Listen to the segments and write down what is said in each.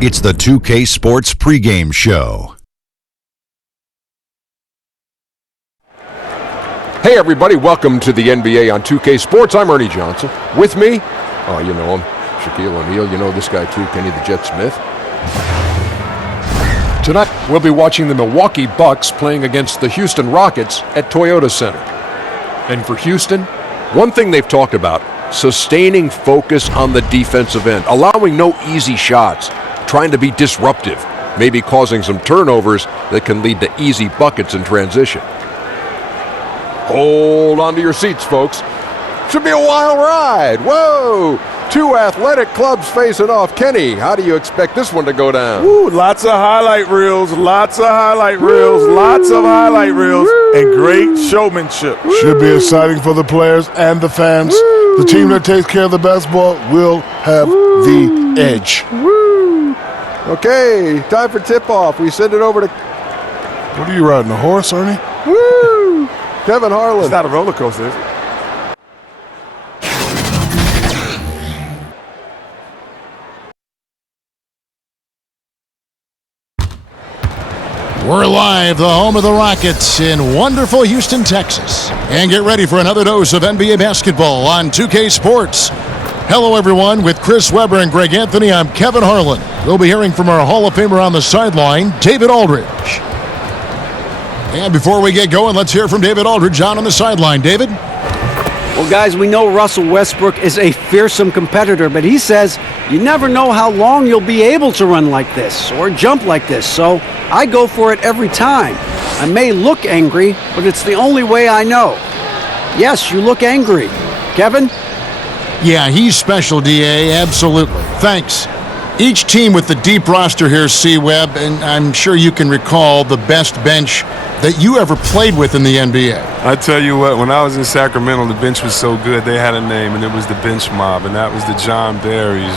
It's the 2K Sports pregame show. Hey everybody, welcome to the NBA on 2K Sports. I'm Ernie Johnson. With me, oh you know him, Shaquille O'Neal. You know this guy too, Kenny the Jet Smith. Tonight we'll be watching the Milwaukee Bucks playing against the Houston Rockets at Toyota Center. And for Houston, one thing they've talked about, sustaining focus on the defensive end, allowing no easy shots, trying to be disruptive, maybe causing some turnovers that can lead to easy buckets in transition. Hold on to your seats, folks. Should be a wild ride. Whoa! Two athletic clubs facing off. Kenny, how do you expect this one to go down? Woo, lots of highlight reels, lots of highlight reels, lots of highlight reels, and great showmanship. Should be exciting for the players and the fans. The team that takes care of the basketball will have the edge. Okay, time for tip-off. We send it over to... What are you riding, a horse, Ernie? Woo! Kevin Harlan. It's not a roller coaster, is it? We're live, the home of the Rockets in wonderful Houston, Texas. And get ready for another dose of NBA basketball on 2K Sports. Hello, everyone. With Chris Webber and Greg Anthony, I'm Kevin Harlan. We'll be hearing from our Hall of Famer on the sideline, David Aldridge. And before we get going, let's hear from David Aldridge on the sideline. David? Well, guys, we know Russell Westbrook is a fearsome competitor, but he says you never know how long you'll be able to run like this or jump like this, so I go for it every time. I may look angry, but it's the only way I know. Yes, you look angry. Kevin? Yeah, he's special, D.A., absolutely. Thanks. Each team with the deep roster here, C-Web, and I'm sure you can recall the best bench that you ever played with in the NBA. I tell you what, when I was in Sacramento, the bench was so good, they had a name, and it was the Bench Mob, and that was the John Barrys,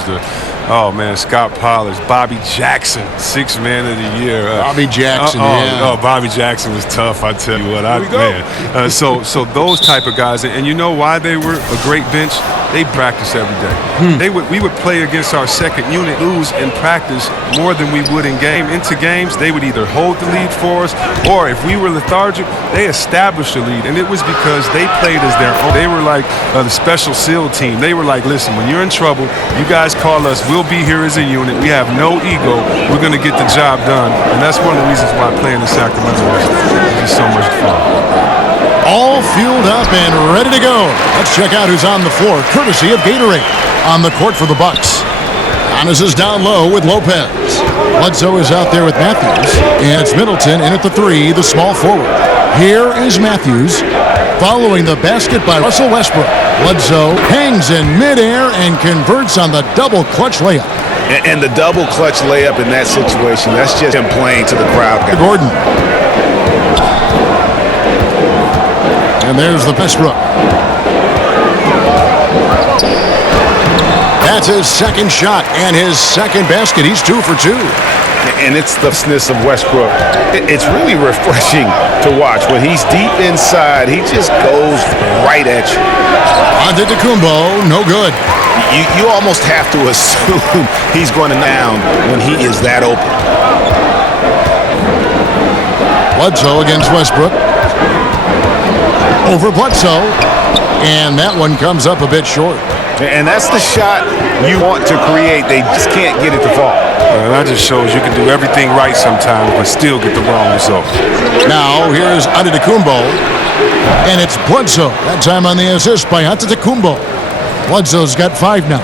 Scott Pollards, Bobby Jackson, Sixth Man of the Year. Bobby Jackson, Bobby Jackson was tough, I tell you what. So those type of guys, and you know why they were a great bench? They practice every day. We would play against our second unit, lose in practice more than we would in game. Into games, they would either hold the lead for us, or if we were lethargic, they established the lead, and it was because they played as their own. They were like the special SEAL team. They were like, listen, when you're in trouble, you guys call us. We'll be here as a unit. We have no ego. We're going to get the job done, and that's one of the reasons why playing in Sacramento is so much fun. All fueled up and ready to go. Let's check out who's on the floor, courtesy of Gatorade. On the court for the Bucks, Giannis is down low with Lopez. Bledsoe is out there with Matthews. And it's Middleton in at the three, the small forward. Here is Matthews, following the basket by Russell Westbrook. Bledsoe hangs in midair and converts on the double clutch layup. And the double clutch layup in that situation, that's just him playing to the crowd. Gordon. And there's the Westbrook. That's his second shot and his second basket. He's 2 for 2. And it's the toughness of Westbrook. It's really refreshing to watch. When he's deep inside, he just goes right at you. Antetokounmpo, no good. You almost have to assume he's going to down when he is that open. Bledsoe against Westbrook. Over Bledsoe, and that one comes up a bit short. And that's the shot you want to create. They just can't get it to fall. And that just shows you can do everything right sometimes, but still get the wrong result. Now, here's Antetokounmpo, and it's Bledsoe. That time on the assist by Antetokounmpo. Bledsoe's got 5 now.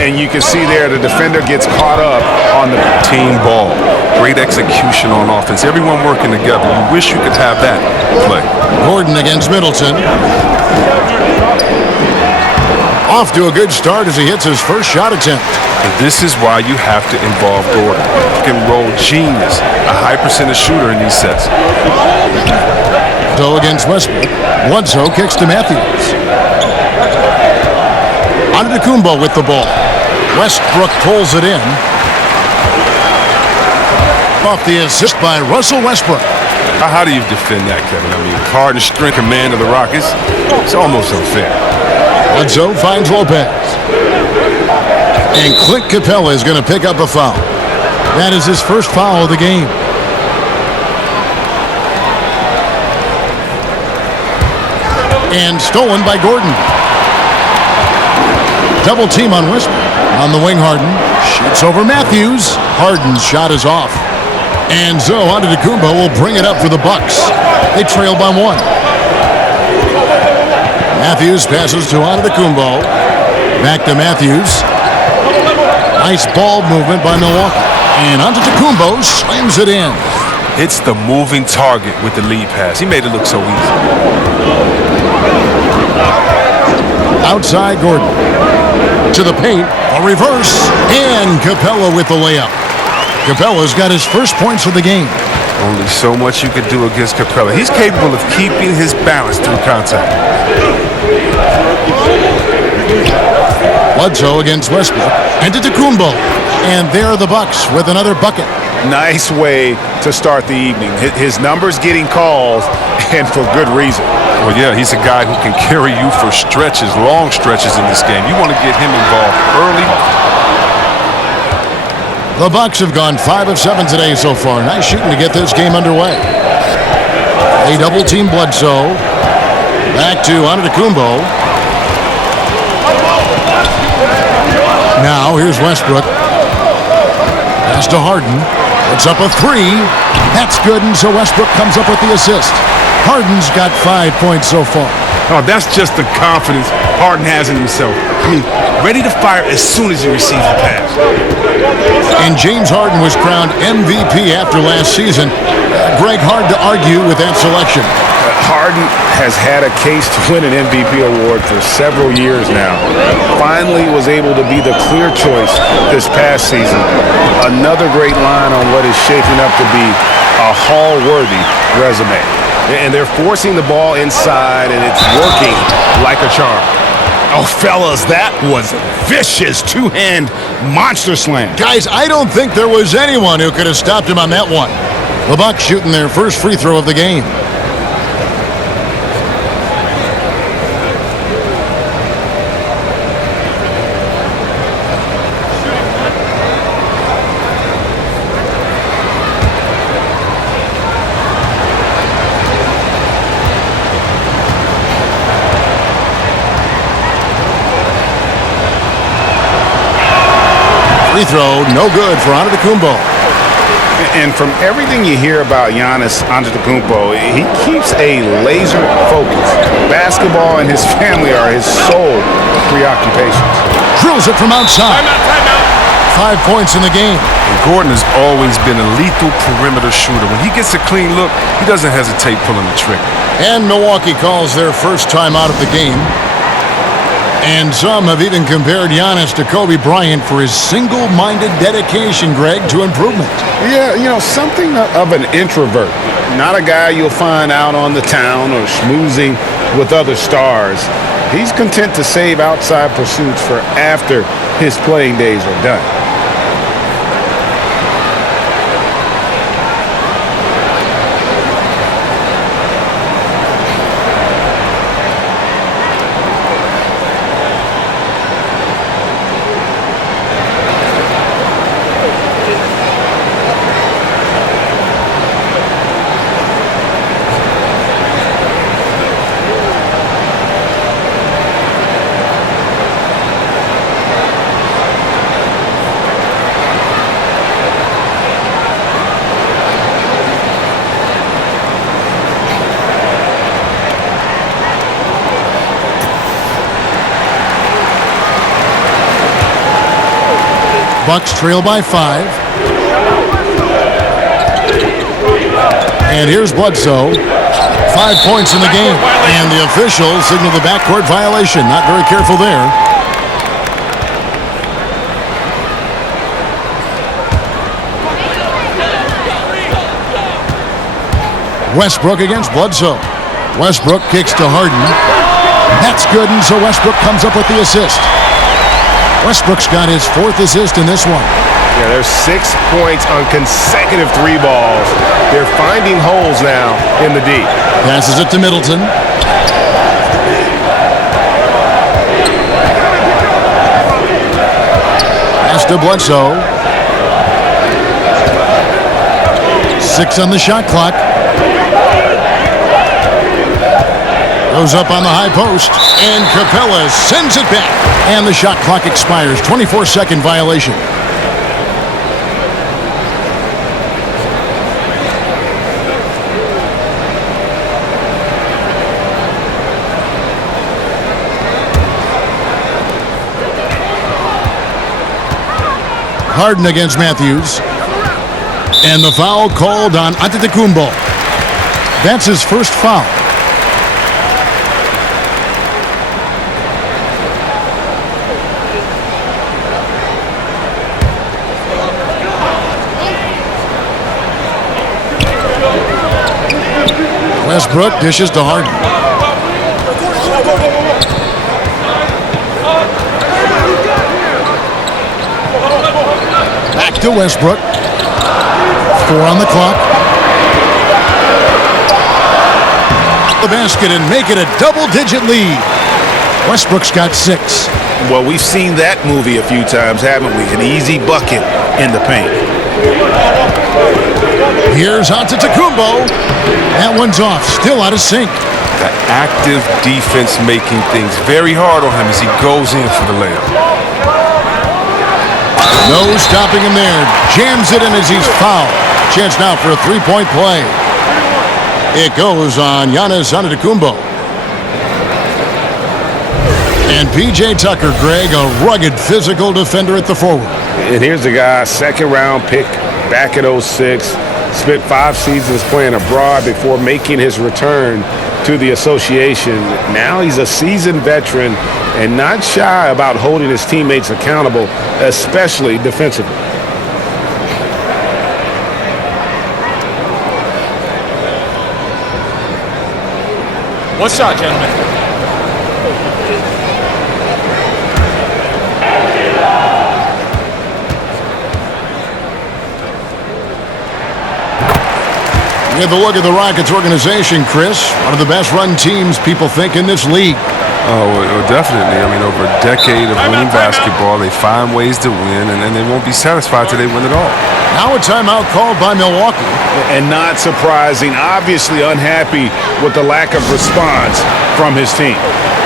And you can see there the defender gets caught up on the team ball. Great execution on offense. Everyone working together. You wish you could have that play. Gordon against Middleton. Off to a good start as he hits his first shot attempt. And this is why you have to involve Gordon. Pick and roll genius. A high percentage shooter in these sets. So against Westbrook. Bledsoe kicks to Matthews. Antetokounmpo with the ball. Westbrook pulls it in. Off the assist by Russell Westbrook. How do you defend that, Kevin? I mean, hard and strength command of the Rockets. It's almost unfair. Bledsoe finds Lopez. And Clint Capella is going to pick up a foul. That is his first foul of the game. And stolen by Gordon. Double team on Westbrook. On the wing, Harden. Shoots over Matthews. Harden's shot is off. And so Antetokounmpo will bring it up for the Bucks. They trail by 1. Matthews passes to Antetokounmpo. Back to Matthews. Nice ball movement by Milwaukee. And Antetokounmpo slams it in. It's the moving target with the lead pass. He made it look so easy. Outside Gordon. To the paint. A reverse. And Capella with the layup. Capella's got his first points of the game. Only so much you could do against Capella. He's capable of keeping his balance through contact. Bledsoe against Westbrook. Antetokounmpo. And there are the Bucks with another bucket. Nice way to start the evening. His numbers getting called, and for good reason. Well, yeah, he's a guy who can carry you for stretches, long stretches in this game. You want to get him involved early. The Bucks have gone 5 of 7 today so far. Nice shooting to get this game underway. They double team Bledsoe. Back to Antetokounmpo. Now here's Westbrook. Pass to Harden. It's up a 3. That's good, and so Westbrook comes up with the assist. Harden's got 5 points so far. Oh, that's just the confidence Harden has in himself. I mean, ready to fire as soon as he receives the pass. And James Harden was crowned MVP after last season. Greg, hard to argue with that selection. Harden has had a case to win an MVP award for several years now. Finally was able to be the clear choice this past season. Another great line on what is shaping up to be a Hall-worthy resume. And they're forcing the ball inside, and it's working like a charm. Oh, fellas, that was vicious two-hand monster slam. Guys, I don't think there was anyone who could have stopped him on that one. The Bucks shooting their first free throw of the game. Free throw, no good for Antetokounmpo. And from everything you hear about Giannis Antetokounmpo, he keeps a laser focus. Basketball and his family are his sole preoccupations. Drills it from outside. 5 points in the game. And Gordon has always been a lethal perimeter shooter. When he gets a clean look, he doesn't hesitate pulling the trigger. And Milwaukee calls their first time out of the game. And some have even compared Giannis to Kobe Bryant for his single-minded dedication, Greg, to improvement. Yeah, you know, something of an introvert. Not a guy you'll find out on the town or schmoozing with other stars. He's content to save outside pursuits for after his playing days are done. Bucks trail by 5. And here's Bledsoe. 5 points in the game. And the officials signal the backcourt violation. Not very careful there. Westbrook against Bledsoe. Westbrook kicks to Harden. That's good, and so Westbrook comes up with the assist. Westbrook's got his 4th assist in this one. Yeah, there's 6 points on consecutive 3 balls. They're finding holes now in the D. Passes it to Middleton. Pass to Bledsoe. 6 on the shot clock. Goes up on the high post, and Capella sends it back. And the shot clock expires. 24-second violation. Harden against Matthews. And the foul called on Antetokounmpo. That's his first foul. Westbrook dishes to Harden. Back to Westbrook. 4 on the clock. The basket and make it a double-digit lead. Westbrook's got 6. Well, we've seen that movie a few times, haven't we? An easy bucket in the paint. Here's Antetokounmpo. That one's off. Still out of sync. The active defense making things very hard on him as he goes in for the layup. No stopping him there. Jams it in as he's fouled. Chance now for a three-point play. It goes on Giannis Antetokounmpo. And P.J. Tucker, Greg, a rugged physical defender at the forward. And here's a guy, second-round pick, back at 06. Spent 5 seasons playing abroad before making his return to the association. Now he's a seasoned veteran and not shy about holding his teammates accountable, especially defensively. One shot, gentlemen. You have a look at the Rockets organization, Chris. One of the best-run teams people think in this league. Oh, well, definitely. I mean, over a decade of winning basketball, they find ways to win, and they won't be satisfied till they win it all. Now a timeout called by Milwaukee. And not surprising, obviously unhappy with the lack of response from his team.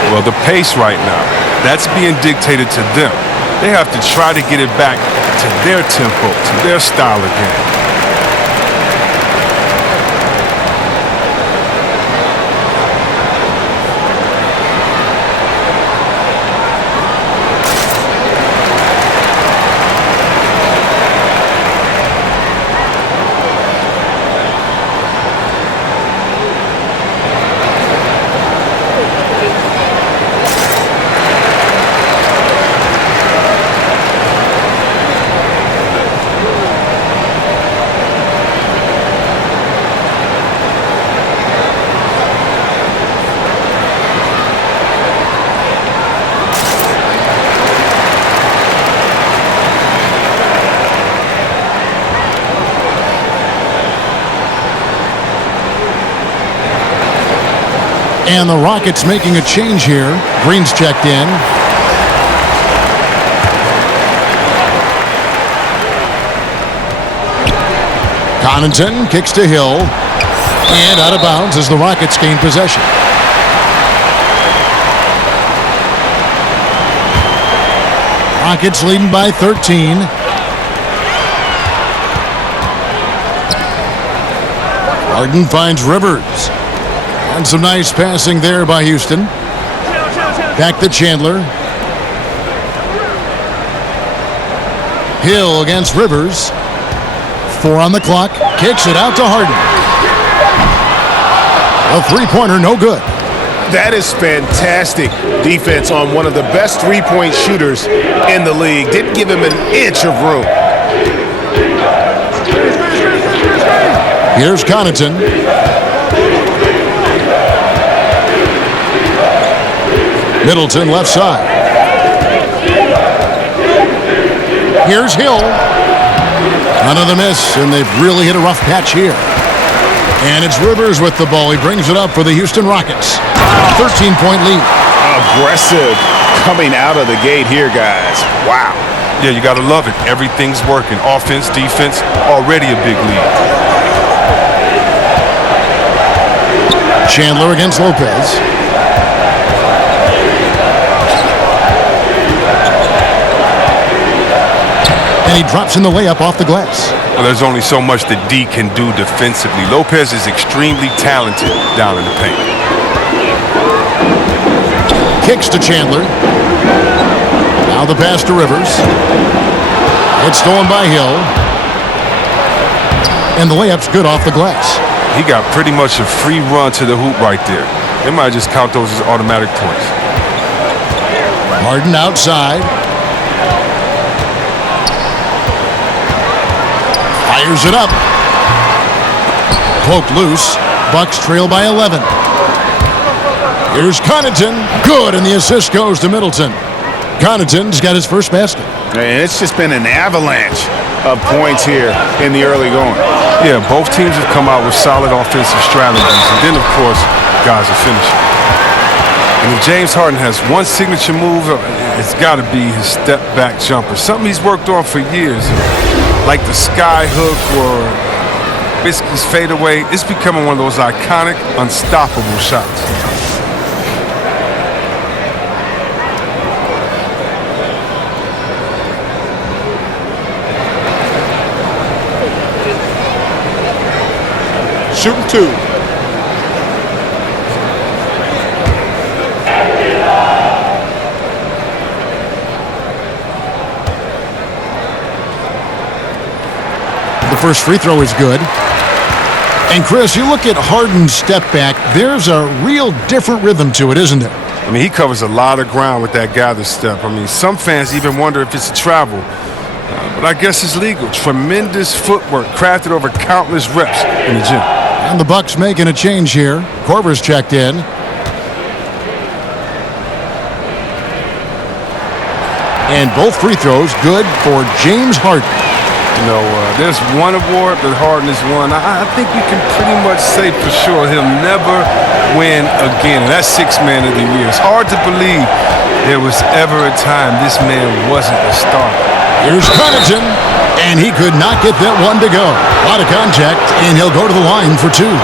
Well, the pace right now, that's being dictated to them. They have to try to get it back to their tempo, to their style again. And the Rockets making a change here. Green's checked in. Connaughton kicks to Hill. And out of bounds as the Rockets gain possession. Rockets leading by 13. Harden finds Rivers. And some nice passing there by Houston. Back to Chandler. Hill against Rivers. 4 on the clock. Kicks it out to Harden. A three-pointer, no good. That is fantastic defense on one of the best three-point shooters in the league. Didn't give him an inch of room. Here's Connaughton. Middleton left side. Here's Hill. Another miss, and they've really hit a rough patch here. And it's Rivers with the ball. He brings it up for the Houston Rockets. 13-point lead. Aggressive coming out of the gate here, guys. Wow. Yeah, you got to love it. Everything's working. Offense, defense, already a big lead. Chandler against Lopez. And he drops in the layup off the glass. Well, there's only so much that D can do defensively. Lopez is extremely talented down in the paint. Kicks to Chandler. Now the pass to Rivers. It's stolen by Hill. And the layup's good off the glass. He got pretty much a free run to the hoop right there. They might just count those as automatic points. Harden outside. Fires it up. Poked loose. Bucks trail by 11. Here's Connaughton. Good, and the assist goes to Middleton. Connaughton's got his first basket. And it's just been an avalanche of points here in the early going. Yeah, both teams have come out with solid offensive strategies. And then, of course, guys are finishing. And if James Harden has one signature move, it's got to be his step-back jumper. Something he's worked on for years. Like the sky hook or Biscuit's fadeaway. It's becoming one of those iconic, unstoppable shots. Shooting two. The first free throw is good. And Chris, you look at Harden's step back, there's a real different rhythm to it, isn't there? I mean, he covers a lot of ground with that gather step. I mean, some fans even wonder if it's a travel. But I guess it's legal. Tremendous footwork crafted over countless reps in the gym. And the Bucks making a change here. Korver's checked in. And both free throws good for James Harden. You know, there's one award that Harden has won. I think you can pretty much say for sure he'll never win again. And that's Sixth Man of the Year. It's hard to believe there was ever a time this man wasn't a star. Here's Connaughton, and he could not get that one to go. A lot of contact, and he'll go to the line for two.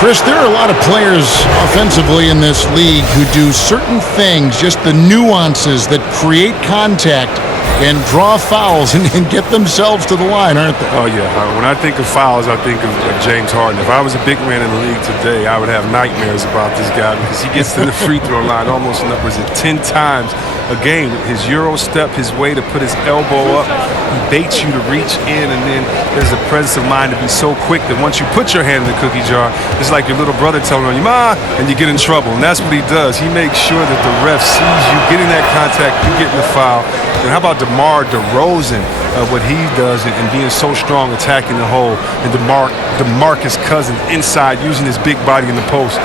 Chris, there are a lot of players offensively in this league who do certain things, just the nuances that create contact and draw fouls and get themselves to the line, aren't they? Oh, yeah. When I think of fouls, I think of James Harden. If I was a big man in the league today, I would have nightmares about this guy because he gets to the free throw line almost, was it 10 times a game. His Euro step, his way to put his elbow up, he baits you to reach in, and then there's a presence of mind to be so quick that once you put your hand in the cookie jar, it's like your little brother telling you, "Ma," and you get in trouble. And that's what he does. He makes sure that the ref sees you getting that contact, you getting the foul. And how about DeMar DeRozan, what he does and being so strong attacking the hole, and DeMarcus Cousins inside using his big body in the post.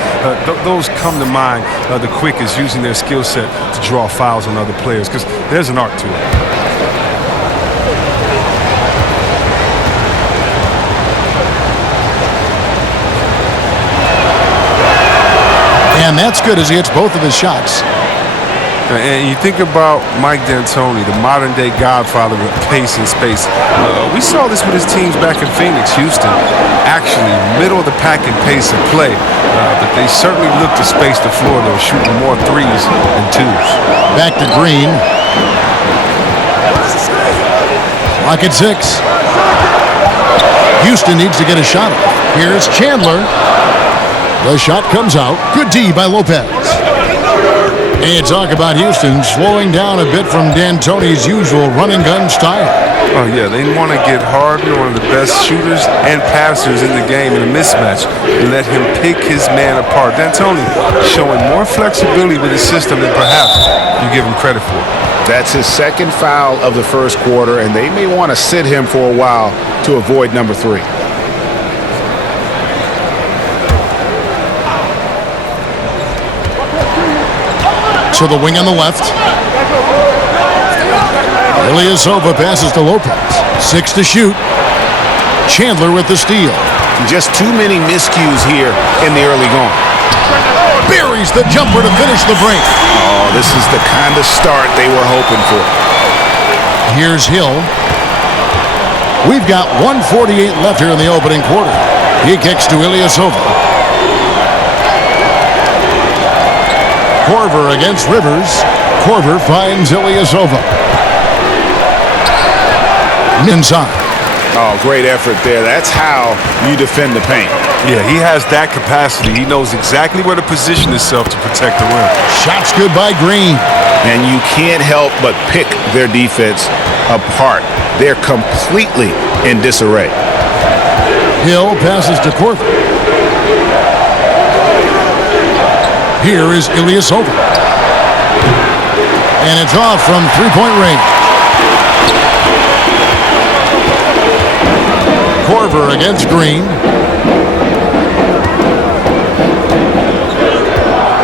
Those come to mind the quickest, using their skill set to draw fouls on other players, because there's an art to it. And that's good as he hits both of his shots. And you think about Mike D'Antoni, the modern-day godfather with pace and space. We saw this with his teams back in Phoenix, Houston. Actually, middle of the pack in pace of play. But they certainly looked to space the floor. They were shooting more threes than twos. Back to Green. Clock at 6. Houston needs to get a shot off. Here's Chandler. The shot comes out. Good D by Lopez. And talk about Houston slowing down a bit from D'Antoni's usual run-and-gun style. Oh, yeah, they want to get Harden, one of the best shooters and passers in the game, in a mismatch, and let him pick his man apart. D'Antoni showing more flexibility with his system than perhaps you give him credit for. That's his second foul of the first quarter, and they may want to sit him for a while to avoid number 3. To the wing on the left. Ilyasova passes to Lopez. 6 to shoot. Chandler with the steal. Just too many miscues here in the early going. Buries the jumper to finish the break. Oh, this is the kind of start they were hoping for. Here's Hill. We've got 1:48 left here in the opening quarter. He kicks to Ilyasova. Korver against Rivers. Korver finds Ilyasova. Inside. Oh, great effort there. That's how you defend the paint. Yeah, he has that capacity. He knows exactly where to position himself to protect the rim. Shots good by Green. And you can't help but pick their defense apart. They're completely in disarray. Hill passes to Korver. Here is Ilyasova. And it's off from three-point range. Korver against Green.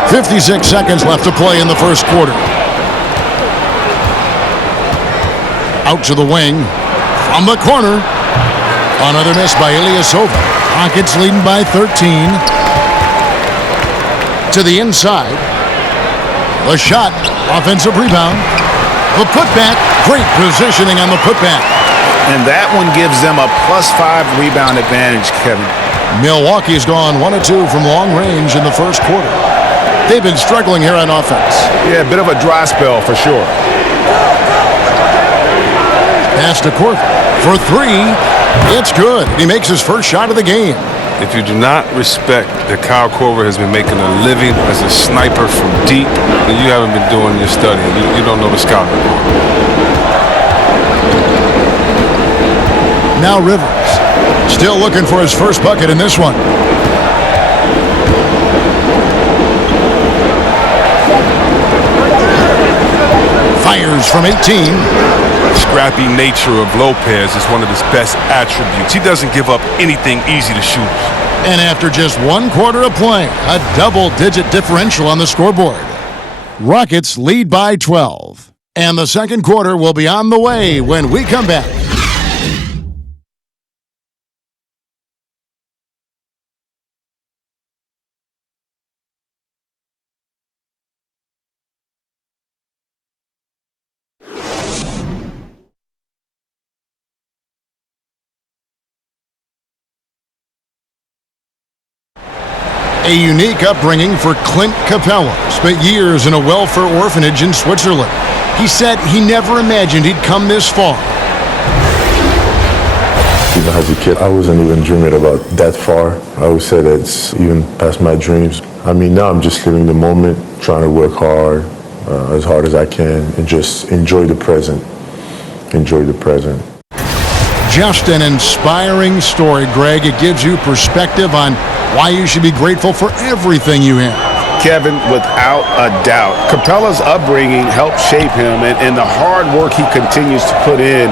56 seconds left to play in the first quarter. Out to the wing. From the corner. Another miss by Ilyasova. Rockets leading by 13. To the inside. The shot. Offensive rebound. The putback. Great positioning on the putback. And that one gives them a +5 rebound advantage, Kevin. Milwaukee's gone 1 of 2 from long range in the first quarter. They've been struggling here on offense. Yeah, a bit of a dry spell for sure. Pass to Korver for three. It's good. He makes his first shot of the game. If you do not respect that Kyle Korver has been making a living as a sniper from deep, then you haven't been doing your study. You don't know the scouting. Now Rivers, still looking for his first bucket in this one. Fires from 18. Scrappy nature of Lopez is one of his best attributes. He doesn't give up anything easy to shoot. And after just 1 quarter of play, a double-digit differential on the scoreboard. Rockets lead by 12. And the second quarter will be on the way when we come back. A unique upbringing for Clint Capella. Spent years in a welfare orphanage in Switzerland. He said he never imagined he'd come this far. Even as a kid, I wasn't even dreaming about that far. I would say that's even past my dreams. I mean, now I'm just living the moment, trying to work hard as I can, and just enjoy the present. Enjoy the present. Just an inspiring story, Greg. It gives you perspective on why you should be grateful for everything you have. Kevin, without a doubt, Capella's upbringing helped shape him, and the hard work he continues to put in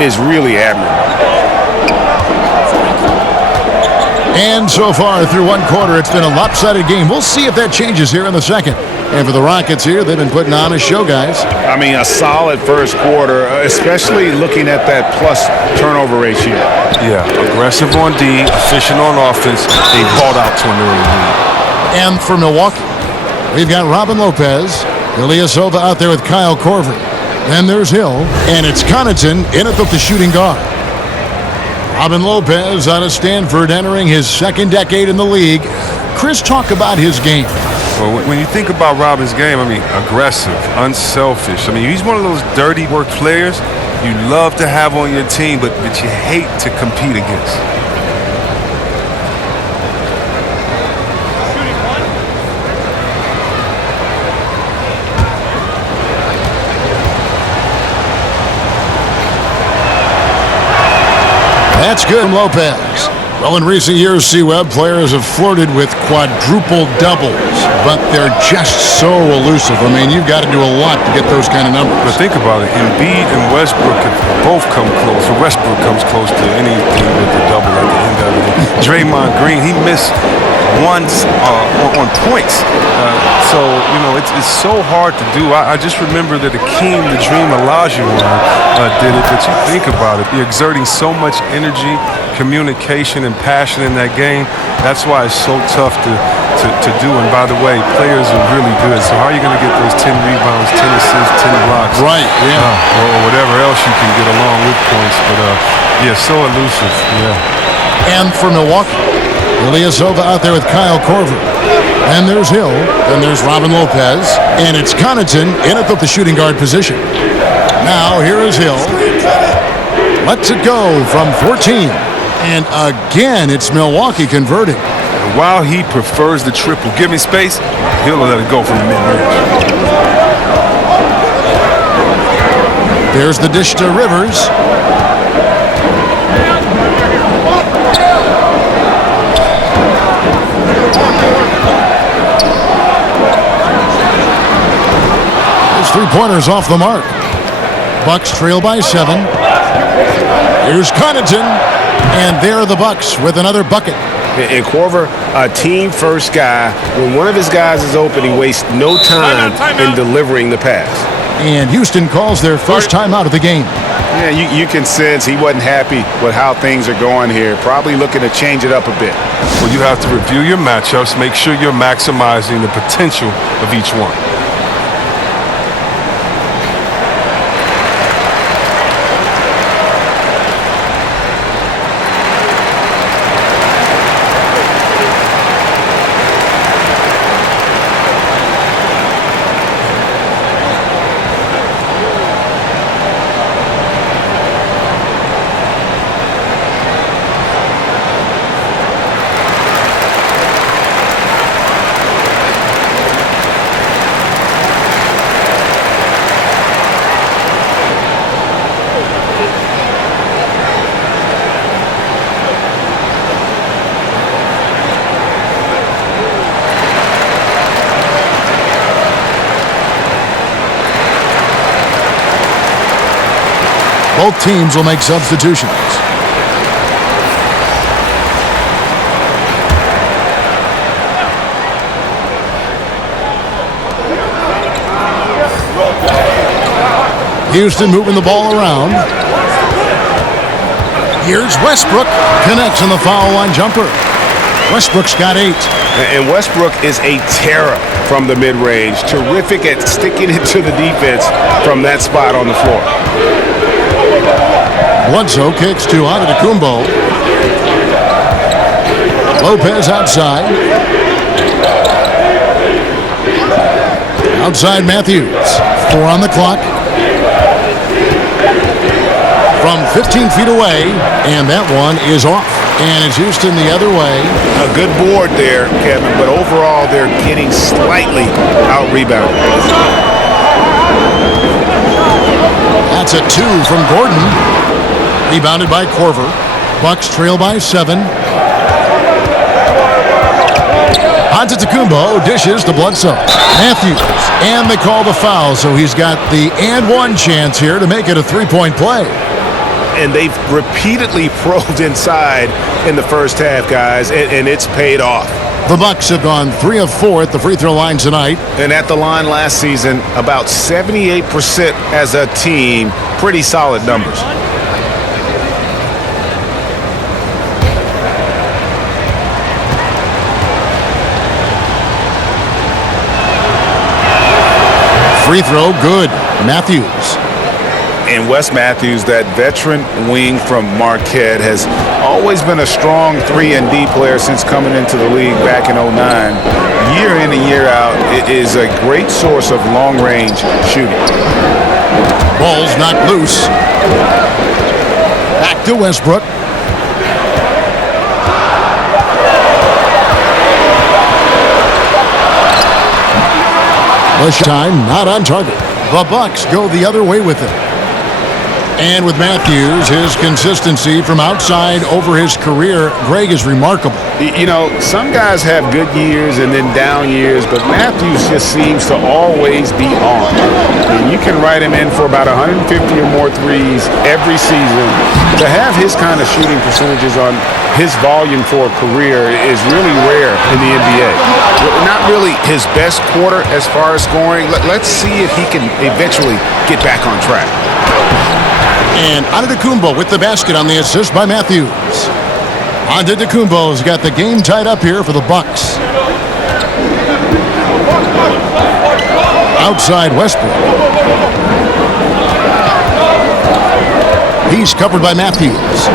is really admirable. And so far, through 1 quarter, it's been a lopsided game. We'll see if that changes here in the second. And for the Rockets here, they've been putting on a show, guys. I mean, a solid first quarter, especially looking at that plus turnover ratio. Yeah, aggressive on D, efficient on offense. They balled out to an early lead. And for Milwaukee, we've got Robin Lopez, Ilyasova out there with Kyle Korver. Then there's Hill, and it's Connaughton in it with the shooting guard. Robin Lopez out of Stanford, entering his second decade in the league. Chris, talk about his game. Well, when you think about Robin's game, I mean, aggressive, unselfish. I mean, he's one of those dirty work players you love to have on your team, but you hate to compete against. That's good, Lopez. Well, in recent years, C-Web, players have flirted with quadruple doubles, but they're just so elusive. I mean, you've got to do a lot to get those kind of numbers. But think about it. Embiid and Westbrook have both come close. Or Westbrook comes close to anything with the double at the end of it. Draymond Green, he missed once on points. So, you know, it's so hard to do. I just remember that Akeem the Dream Olajuwon did it. But you think about it. You're exerting so much energy, communication, and passion in that game. That's why it's so tough to do. And by the way, players are really good. So how are you going to get those 10 rebounds, 10 assists, 10 blocks? Right, yeah. Or whatever else you can get along with points. But, yeah, so elusive, yeah. And for Milwaukee, Ilyasova out there with Kyle Korver. Then there's Hill. Then there's Robin Lopez. And it's Connaughton in at the shooting guard position. Now here is Hill. Lets it go from 14. And again, it's Milwaukee converting. And while he prefers the triple, giving space, he'll let it go from the mid-range. There's the dish to Rivers. His three-pointers off the mark. Bucks trail by 7. Here's Connaughton, and there are the Bucks with another bucket. And Korver, a team-first guy. When one of his guys is open, he wastes no time in delivering the pass. And Houston calls their first timeout of the game. Yeah, you can sense he wasn't happy with how things are going here. Probably looking to change it up a bit. Well, you have to review your matchups, make sure you're maximizing the potential of each one. Both teams will make substitutions. Houston moving the ball around. Here's Westbrook. Connects on the foul line jumper. Westbrook's got 8. And Westbrook is a terror from the mid-range. Terrific at sticking it to the defense from that spot on the floor. Bledsoe kicks to Antetokounmpo. Lopez outside. Outside Matthews. 4 on the clock. From 15 feet away, and that one is off. And it's Houston the other way. A good board there, Kevin, but overall they're getting slightly out-rebounded. That's a 2 from Gordon. Rebounded by Korver. Bucks trail by 7. Antetokounmpo dishes to Bledsoe. Matthews. And they call the foul, so he's got the and one chance here to make it a 3-point play. And they've repeatedly probed inside in the first half, guys, and it's paid off. The Bucks have gone 3 of 4 at the free throw line tonight. And at the line last season, about 78% as a team. Pretty solid numbers. Free throw, good. Matthews. And Wes Matthews, that veteran wing from Marquette, has always been a strong 3-and-D player since coming into the league back in 2009. Year in and year out, it is a great source of long-range shooting. Ball's knocked loose. Back to Westbrook. Push time, not on target. The Bucks go the other way with it. And with Matthews, his consistency from outside over his career, Greg, is remarkable. You know, some guys have good years and then down years, but Matthews just seems to always be on. And you can write him in for about 150 or more threes every season. To have his kind of shooting percentages on his volume for a career is really rare in the NBA. Not really his best quarter as far as scoring. Let's see if he can eventually get back on track. And Antetokounmpo with the basket on the assist by Matthews. Antetokounmpo's got the game tied up here for the Bucks. Outside Westbrook. He's covered by Matthews.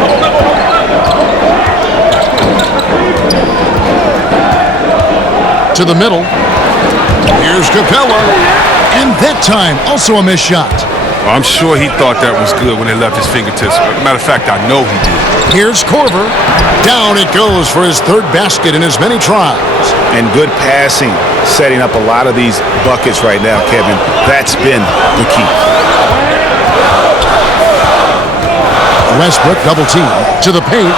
to the middle. Here's Capella. And that time, also a missed shot. Well, I'm sure he thought that was good when it left his fingertips. Matter of fact, I know he did. Here's Korver. Down it goes for his third basket in as many tries. And good passing, setting up a lot of these buckets right now, Kevin. That's been the key. Westbrook double team to the paint.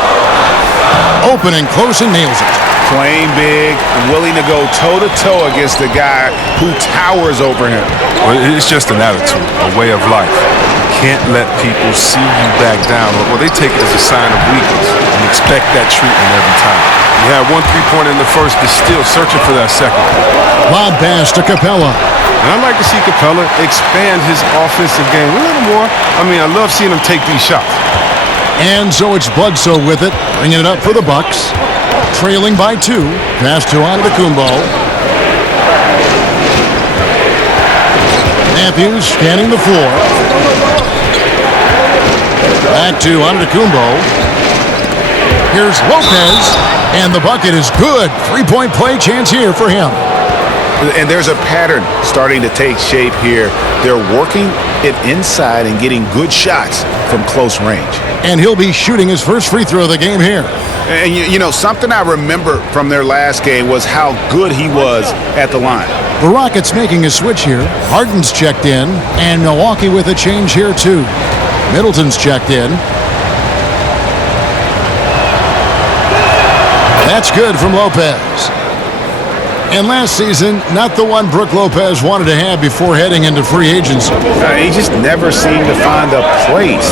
Open and close and nails it. Playing big, willing to go toe-to-toe against the guy who towers over him. Well, it's just an attitude, a way of life. You can't let people see you back down. Well, they take it as a sign of weakness and expect that treatment every time. You had 1 3-pointer in the first, but still searching for that second. Lob pass to Capella. And I'd like to see Capella expand his offensive game a little more. I mean, I love seeing him take these shots. And so it's Bledsoe with it, bringing it up for the Bucks. Trailing by 2. Pass to Antetokounmpo. Matthews scanning the floor. Back to Antetokounmpo. Here's Lopez. And the bucket is good. 3-point play chance here for him. And there's a pattern starting to take shape here. They're working it inside and getting good shots from close range. And he'll be shooting his first free throw of the game here. And, you know, something I remember from their last game was how good he was at the line. The Rockets making a switch here. Harden's checked in, and Milwaukee with a change here, too. Middleton's checked in. That's good from Lopez. And last season, not the one Brook Lopez wanted to have before heading into free agency. He just never seemed to find a place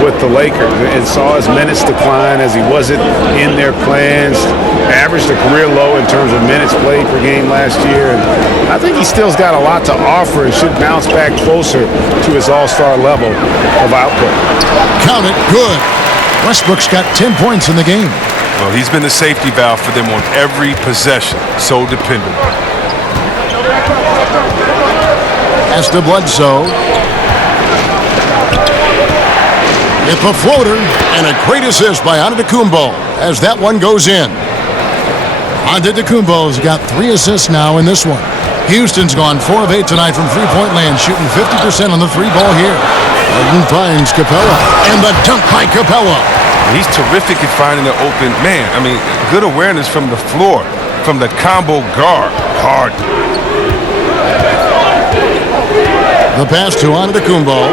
with the Lakers and saw his minutes decline as he wasn't in their plans. Averaged a career low in terms of minutes played per game last year. And I think he still's got a lot to offer and should bounce back closer to his all-star level of output. Count it, good. Westbrook's got 10 points in the game. Well, he's been the safety valve for them on every possession. So dependable. Pass to Bledsoe. With a floater and a great assist by Antetokounmpo as that one goes in. Antetokounmpo's got 3 assists now in this one. Houston's gone 4 of 8 tonight from three-point land, shooting 50% on the 3-ball here. Harden finds Capella, and the dunk by Capella. He's terrific at finding the open man. I mean, good awareness from the floor, from the combo guard. Hard. The pass to Antetokounmpo.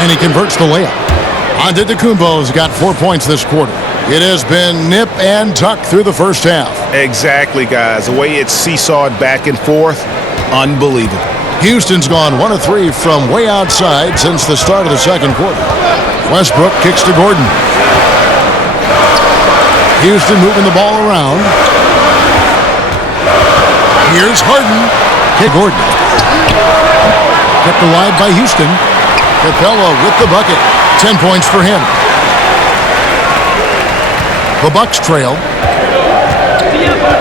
And he converts the layup. Antetokounmpo's got 4 points this quarter. It has been nip and tuck through the first half. Exactly, guys. The way it's seesawed back and forth, unbelievable. Houston's gone 1 of 3 from way outside since the start of the second quarter. Westbrook kicks to Gordon. Houston moving the ball around. Here's Harden. Kick Gordon. Kept alive by Houston. Capella with the bucket. 10 points for him. The Bucks trail.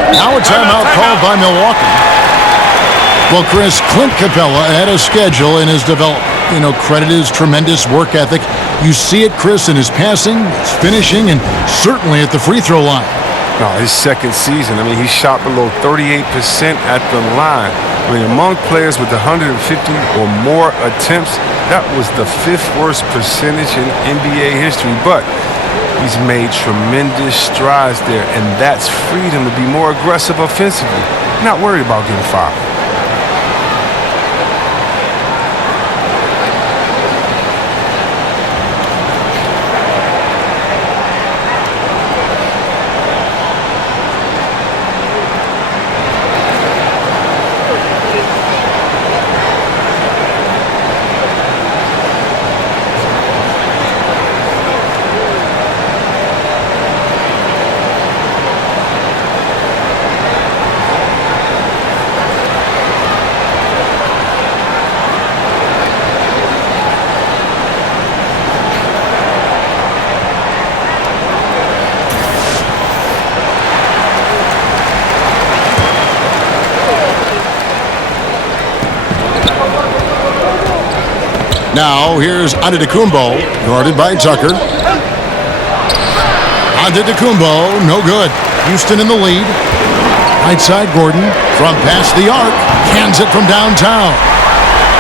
Now a timeout called by Milwaukee. Well, Chris, Clint Capella had a schedule in his development. You know, credit his tremendous work ethic. You see it, Chris, in his passing, his finishing, and certainly at the free throw line. No, his second season, I mean, he shot below 38% at the line. I mean, among players with 150 or more attempts, that was the 5th worst percentage in NBA history. But he's made tremendous strides there, and that's freed him to be more aggressive offensively. Not worried about getting fouled. Now here's Antetokounmpo, guarded by Tucker. Antetokounmpo, no good. Houston in the lead. Right side, Gordon from past the arc. Hands it from downtown.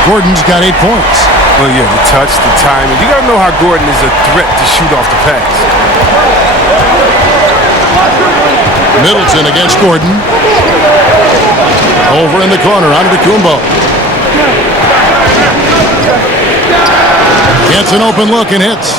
Gordon's got 8 points. Well, yeah, the touch, the timing. You got to know how Gordon is a threat to shoot off the pass. Middleton against Gordon. Over in the corner, Antetokounmpo. Gets an open look and hits.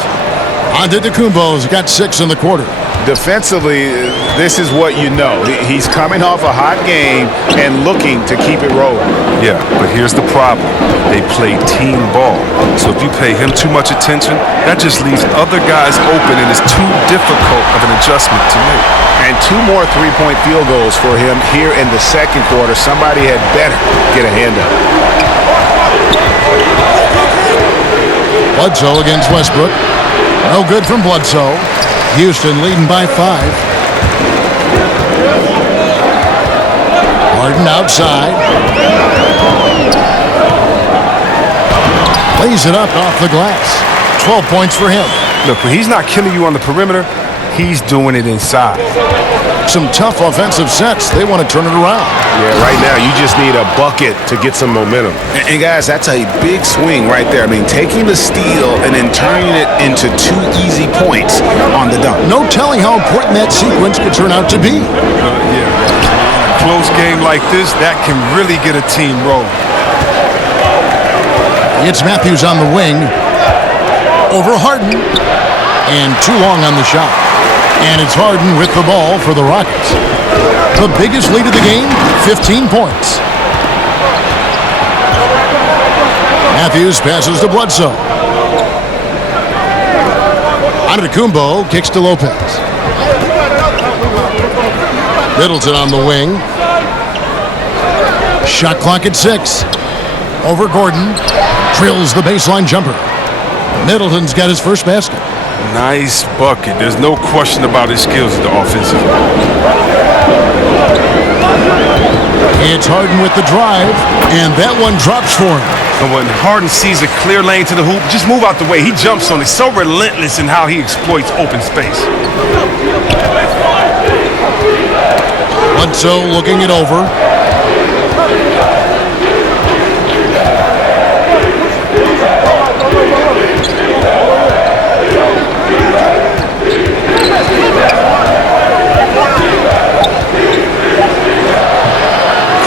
Antetokounmpo's got 6 in the quarter. Defensively, this is what you know. He's coming off a hot game and looking to keep it rolling. Yeah, but here's the problem. They play team ball. So if you pay him too much attention, that just leaves other guys open, and it's too difficult of an adjustment to make. And 2 more three-point field goals for him here in the second quarter. Somebody had better get a hand up. Bledsoe against Westbrook. No good from Bledsoe. Houston leading by 5. Harden outside. Lays it up off the glass. 12 points for him. Look, when he's not killing you on the perimeter, he's doing it inside. Some tough offensive sets. They want to turn it around. Yeah, right now you just need a bucket to get some momentum. And guys, that's a big swing right there. I mean, taking the steal and then turning it into 2 easy points on the dunk. No telling how important that sequence could turn out to be. Yeah, in a close game like this, that can really get a team rolling. It's Matthews on the wing. Over Harden. And too long on the shot. And it's Harden with the ball for the Rockets. The biggest lead of the game, 15 points. Matthews passes to Bledsoe. Antetokounmpo kicks to Lopez. Middleton on the wing. Shot clock at 6. Over Gordon. Drills the baseline jumper. Middleton's got his first basket. Nice bucket. There's no question about his skills at the offensive. It's Harden with the drive, and that one drops for him. And when Harden sees a clear lane to the hoop, just move out the way. He jumps on it. So relentless in how he exploits open space. Bledsoe looking it over.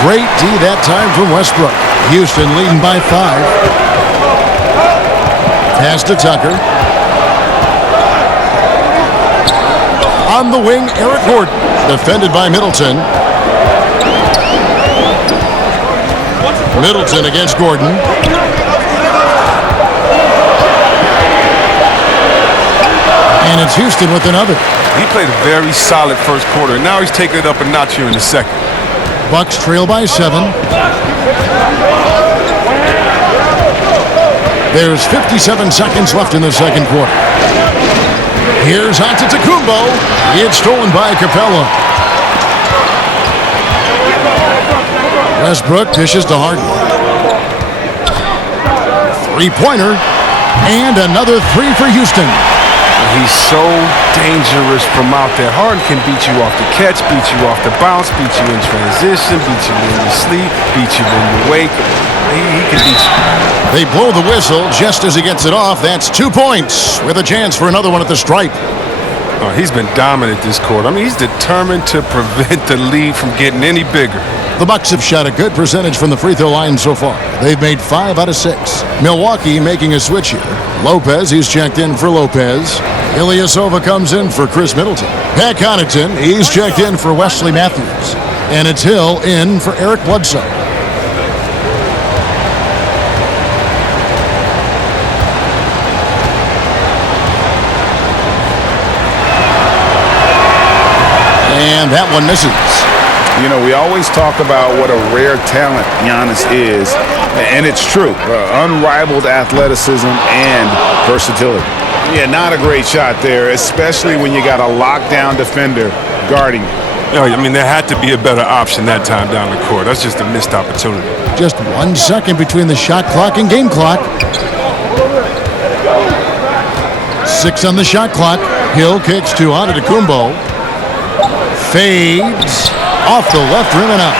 Great D that time from Westbrook. Houston leading by 5. Pass to Tucker. On the wing, Eric Gordon. Defended by Middleton. Middleton against Gordon. And it's Houston with another. He played a very solid first quarter, and now he's taking it up a notch here in the second. Bucks trail by 7. There's 57 seconds left in the second quarter. Here's Antetokounmpo. It's stolen by Capella. Westbrook dishes to Harden. 3-pointer. And another 3 for Houston. He's so dangerous from out there. Harden can beat you off the catch, beat you off the bounce, beat you in transition, beat you when you sleep, beat you when you wake. He can beat you. They blow the whistle just as he gets it off. That's 2 points with a chance for another one at the stripe. Oh, he's been dominant this quarter. I mean, he's determined to prevent the lead from getting any bigger. The Bucks have shot a good percentage from the free throw line so far. They've made 5 out of 6. Milwaukee making a switch here. Lopez, he's checked in for Lopez. Ilyasova comes in for Chris Middleton. Pat Connaughton, he's checked in for Wesley Matthews. And it's Hill in for Eric Bledsoe. And that one misses. You know, we always talk about what a rare talent Giannis is, and it's true. Unrivaled athleticism and versatility. Yeah, not a great shot there, especially when you got a lockdown defender guarding you. I mean, there had to be a better option that time down the court. That's just a missed opportunity. Just 1 second between the shot clock and game clock. 6 on the shot clock. Hill kicks to Antetokounmpo. Fades off the left rim and out.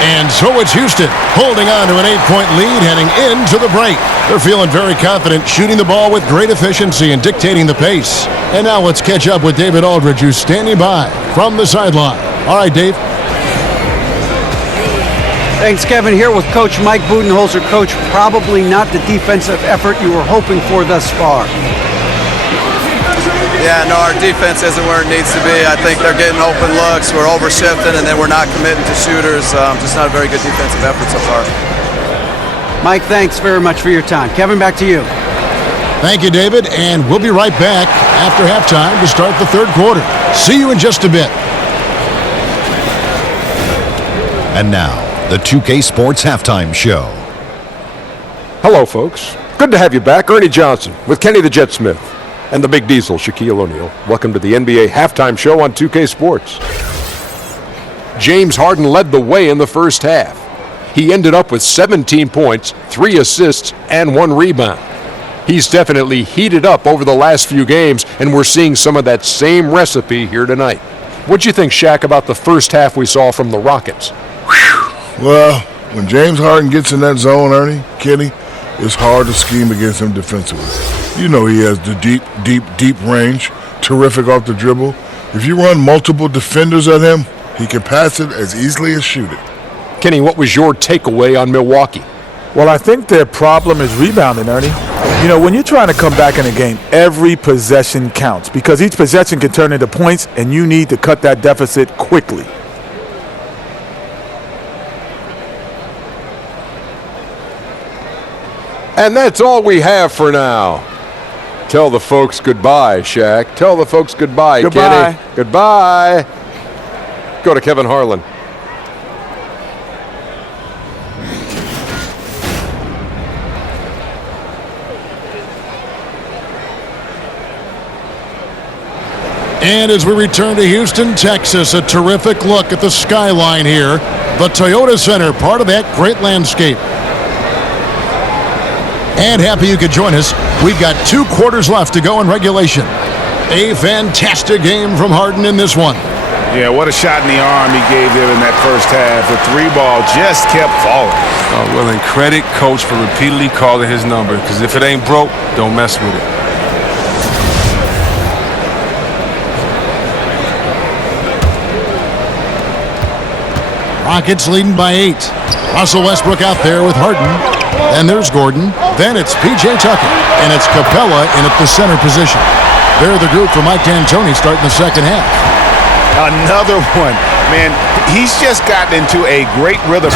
And so it's Houston holding on to an 8-point lead heading into the break. They're feeling very confident, shooting the ball with great efficiency and dictating the pace. And now let's catch up with David Aldridge, who's standing by from the sideline. All right, Dave. Thanks, Kevin. Here with Coach Mike Budenholzer. Coach, probably not the defensive effort you were hoping for thus far. Yeah, no, our defense isn't where it needs to be. I think they're getting open looks. We're overshifting, and then we're not committing to shooters. Just not a very good defensive effort so far. Mike, thanks very much for your time. Kevin, back to you. Thank you, David, and we'll be right back after halftime to start the third quarter. See you in just a bit. And now, the 2K Sports Halftime Show. Hello, folks. Good to have you back. Ernie Johnson with Kenny the Jet Smith and the Big Diesel, Shaquille O'Neal. Welcome to the NBA Halftime Show on 2K Sports. James Harden led the way in the first half. He ended up with 17 points, 3 assists, and 1 rebound. He's definitely heated up over the last few games, and we're seeing some of that same recipe here tonight. What'd you think, Shaq, about the first half we saw from the Rockets? Well, when James Harden gets in that zone, Ernie, Kenny, it's hard to scheme against him defensively. You know he has the deep range, terrific off the dribble. If you run multiple defenders at him, he can pass it as easily as shoot it. Kenny, what was your takeaway on Milwaukee? Well, I think their problem is rebounding, Ernie. You know, when you're trying to come back in a game, every possession counts because each possession can turn into points, and you need to cut that deficit quickly. And that's all we have for now. Tell the folks goodbye, Shaq. Tell the folks goodbye, Goodbye. Kenny. Goodbye. Go to Kevin Harlan. And as we return to Houston, Texas, a terrific look at the skyline here. The Toyota Center, part of that great landscape. And happy you could join us. We've got 2 quarters left to go in regulation. A fantastic game from Harden in this one. Yeah, what a shot in the arm he gave them in that first half. The 3-ball just kept falling. Well, and credit Coach for repeatedly calling his number, because if it ain't broke, don't mess with it. Rockets leading by 8. Russell Westbrook out there with Harden. And there's Gordon. Then it's P.J. Tucker. And it's Capella in at the center position. They're the group for Mike D'Antoni starting the second half. Another one. Man, he's just gotten into a great rhythm.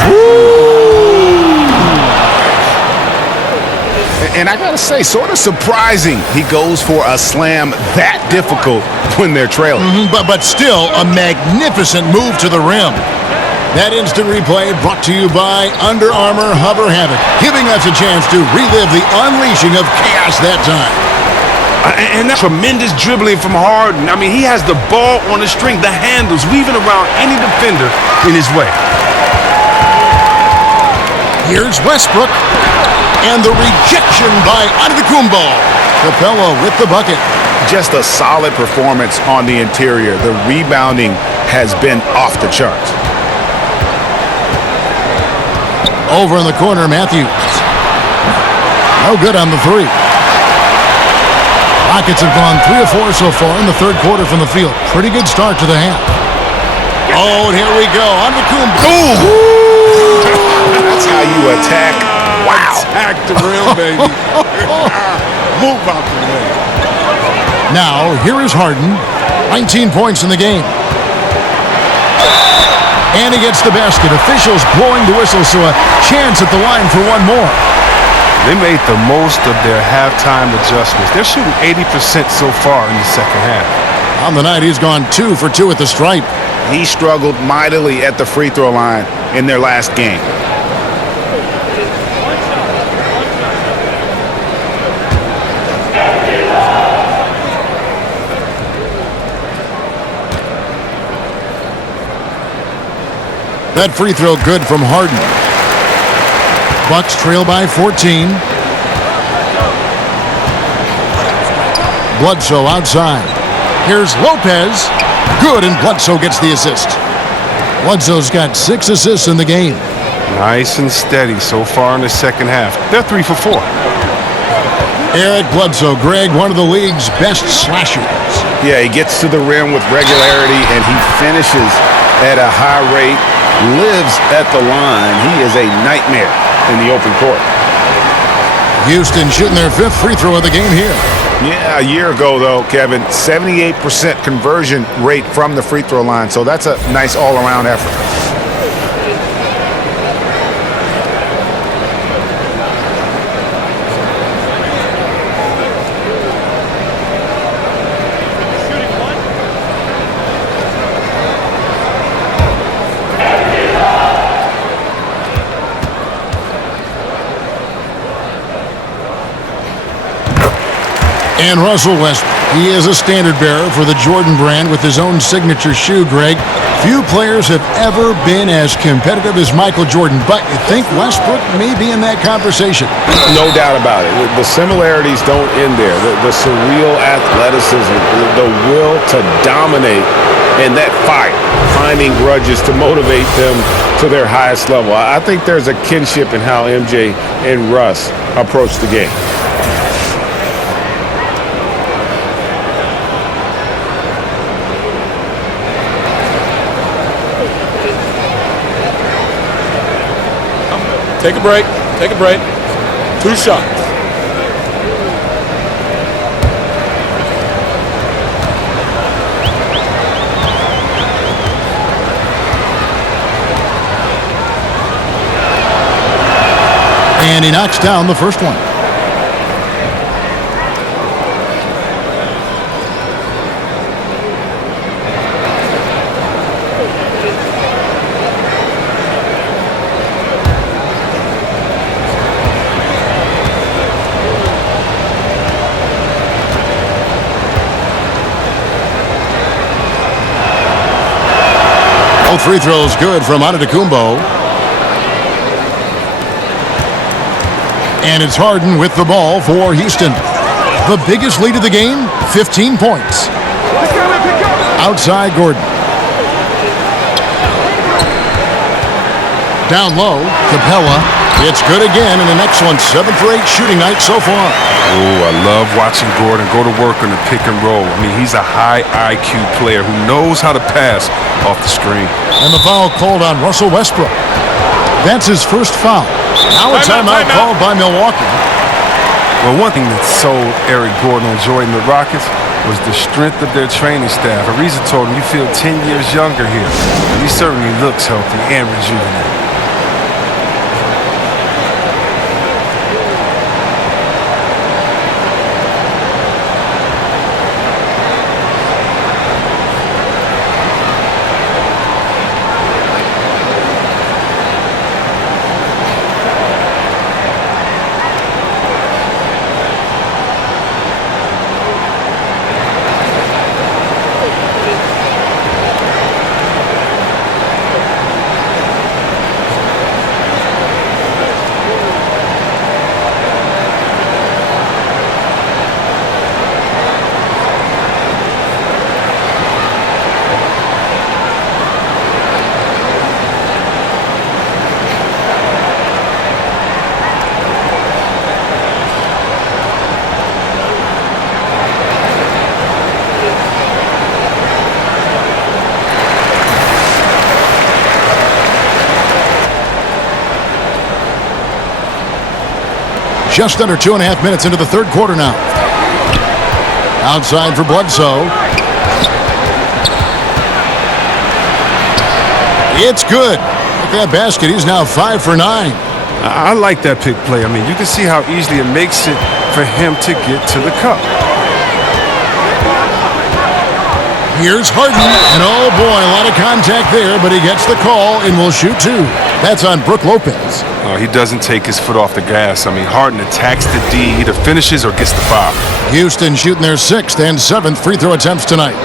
And I got to say, sort of surprising he goes for a slam that difficult when they're trailing. But still a magnificent move to the rim. That instant replay brought to you by Under Armour Hover Havoc, giving us a chance to relive the unleashing of chaos that time. And that tremendous dribbling from Harden. I mean, he has the ball on the string, the handles, weaving around any defender in his way. Here's Westbrook. And the rejection by Antetokounmpo. Capella with the bucket. Just a solid performance on the interior. The rebounding has been off the charts. Over in the corner, Matthews. No good on the 3. Rockets have gone 3 of 4 so far in the third quarter from the field. Pretty good start to the half. Oh, and here we go. Antetokounmpo. That's how you attack. Wow. Attack the rim, baby. Move out the way. Now, here is Harden. 19 points in the game. And he gets the basket. Officials blowing the whistle, so a chance at the line for one more. They made the most of their halftime adjustments. They're shooting 80% so far in the second half. On the night, he's gone 2 for 2 at the stripe. He struggled mightily at the free throw line in their last game. That free throw good from Harden. Bucks trail by 14. Bledsoe outside. Here's Lopez. Good, and Bledsoe gets the assist. Bledsoe's got 6 assists in the game. Nice and steady so far in the second half. They're 3 for 4. Eric Bledsoe, Greg, one of the league's best slashers. Yeah, he gets to the rim with regularity, and he finishes at a high rate, lives at the line. He is a nightmare in the open court. Houston shooting their 5th free throw of the game here. Yeah, a year ago, though, Kevin, 78% conversion rate from the free throw line, so that's a nice all-around effort. And Russell Westbrook, he is a standard bearer for the Jordan brand with his own signature shoe, Greg. Few players have ever been as competitive as Michael Jordan, but you think Westbrook may be in that conversation? No doubt about it. The similarities don't end there. The surreal athleticism, the will to dominate, and that fire, finding grudges to motivate them to their highest level. I think there's a kinship in how MJ and Russ approach the game. Take a break. Take a break. 2 shots. And he knocks down the first one. Both free throws good from Antetokounmpo. And it's Harden with the ball for Houston. The biggest lead of the game, 15 points. Outside Gordon. Down low, Capella. It's good again, and an excellent 7 for 8 shooting night so far. Oh, I love watching Gordon go to work on the pick and roll. I mean, he's a high IQ player who knows how to pass off the screen. And the foul called on Russell Westbrook. That's his first foul. Now a timeout called by Milwaukee. Well, one thing that sold Eric Gordon on Jordan the Rockets was the strength of their training staff. Ariza told him, you feel 10 years younger here. And he certainly looks healthy and rejuvenated. Just under 2.5 minutes into the third quarter now. Outside for Bledsoe. It's good. Look at that basket. He's now 5 for 9. I like that pick play. I mean, you can see how easily it makes it for him to get to the cup. Here's Harden, and oh boy, a lot of contact there, but he gets the call and will shoot 2. That's on Brook Lopez. Oh, he doesn't take his foot off the gas. I mean, Harden attacks the D, either finishes or gets the foul. Houston shooting their 6th and 7th free throw attempts tonight.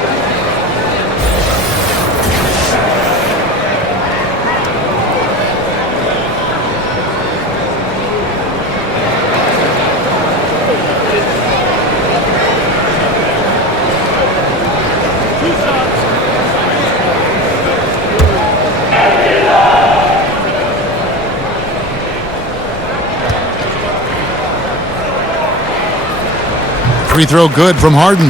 Free throw good from Harden.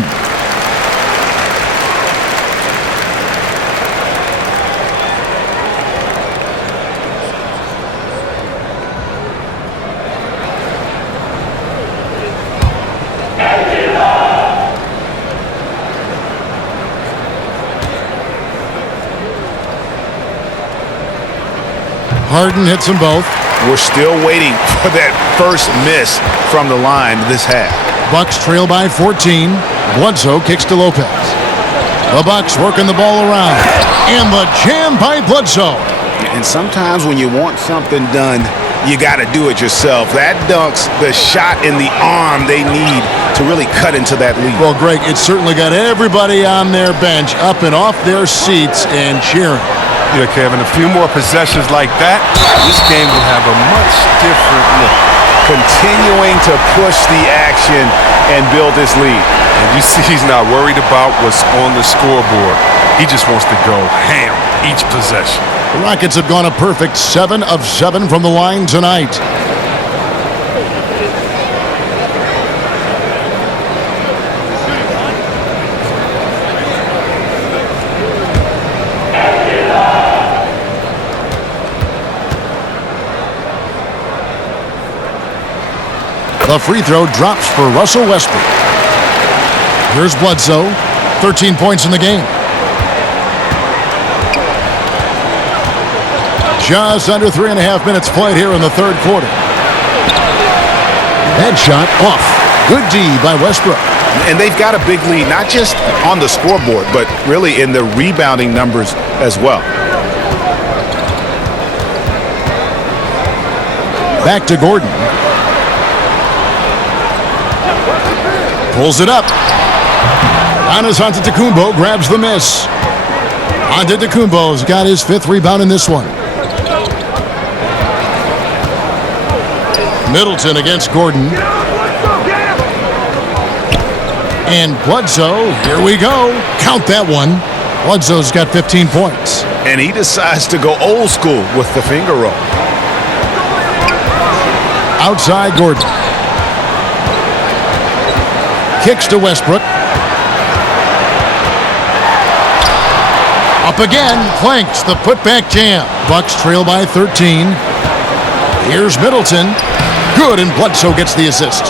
Harden hits them both. We're still waiting for that first miss from the line this half. Bucks trail by 14. Bledsoe kicks to Lopez. The Bucks working the ball around. And the jam by Bledsoe. And sometimes when you want something done, you got to do it yourself. That dunks the shot in the arm they need to really cut into that lead. Well, Greg, it certainly got everybody on their bench up and off their seats and cheering. Yeah, Kevin, a few more possessions like that, this game will have a much different look. Continuing to push the action and build this lead. And you see he's not worried about what's on the scoreboard. He just wants to go ham each possession. The Rockets have gone a perfect 7 of 7 from the line tonight. The free throw drops for Russell Westbrook. Here's Bledsoe, 13 points in the game. Just under 3.5 minutes played here in the third quarter. Head shot off. Good D by Westbrook. And they've got a big lead, not just on the scoreboard, but really in the rebounding numbers as well. Back to Gordon. Pulls it up. Giannis Antetokounmpo grabs the miss. Antetokounmpo's got his 5th rebound in this one. Middleton against Gordon. And Bledsoe, here we go. Count that one. Bledsoe's got 15 points. And he decides to go old school with the finger roll. Outside Gordon. Kicks to Westbrook. Up again. Planks the putback jam. Bucks trail by 13. Here's Middleton. Good, and Bledsoe gets the assist.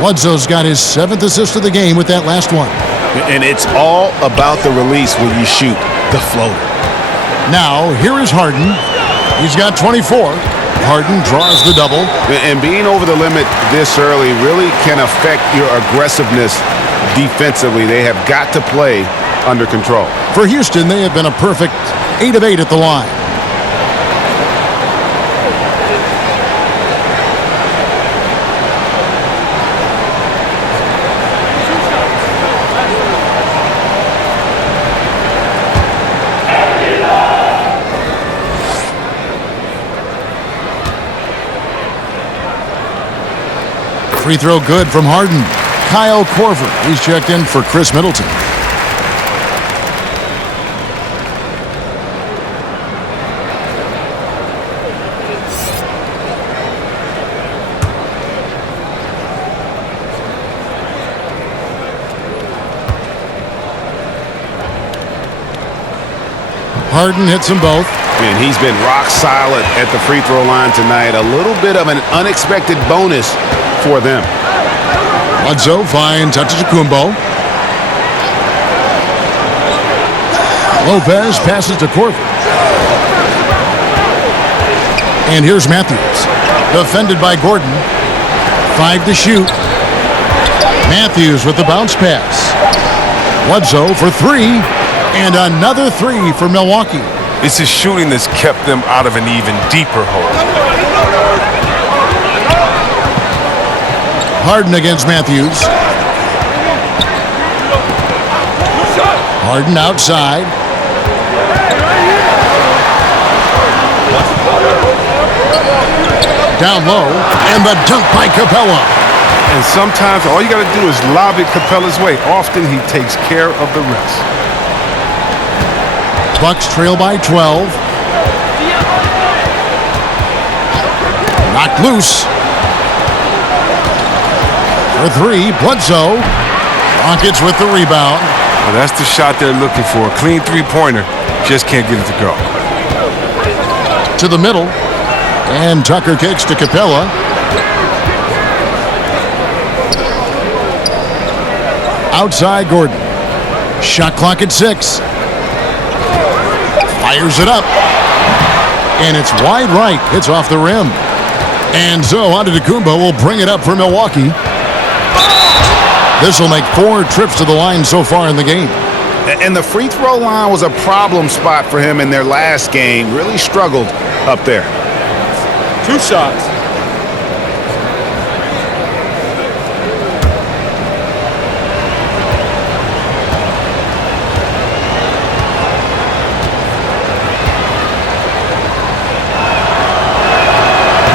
Bledsoe's got his 7th assist of the game with that last one. And it's all about the release when you shoot the floater. Now, here is Harden. He's got 24. Harden draws the double. And being over the limit this early really can affect your aggressiveness defensively. They have got to play under control. For Houston, they have been a perfect 8 of 8 at the line. Free throw good from Harden. Kyle Korver, he's checked in for Chris Middleton. Harden hits them both. And he's been rock solid at the free throw line tonight. A little bit of an unexpected bonus for them. Bledsoe finds Antetokounmpo. Lopez passes to Korver. And here's Matthews. Defended by Gordon. 5 to shoot. Matthews with the bounce pass. Bledsoe for 3. And another 3 for Milwaukee. It's his shooting that's kept them out of an even deeper hole. Harden against Matthews. Harden outside. Down low. And the dunk by Capella. And sometimes all you got to do is lob it Capella's way. Often he takes care of the rest. Bucks trail by 12. Knocked loose. For three, Bledsoe. Rockets with the rebound. Well, that's the shot they're looking for. A clean three-pointer. Just can't get it to go. To the middle. And Tucker kicks to Capella. Outside Gordon. Shot clock at 6. Fires it up. And it's wide right. It's off the rim. And so Antetokounmpo will bring it up for Milwaukee. This will make 4 trips to the line so far in the game. And the free throw line was a problem spot for him in their last game. Really struggled up there. 2 shots.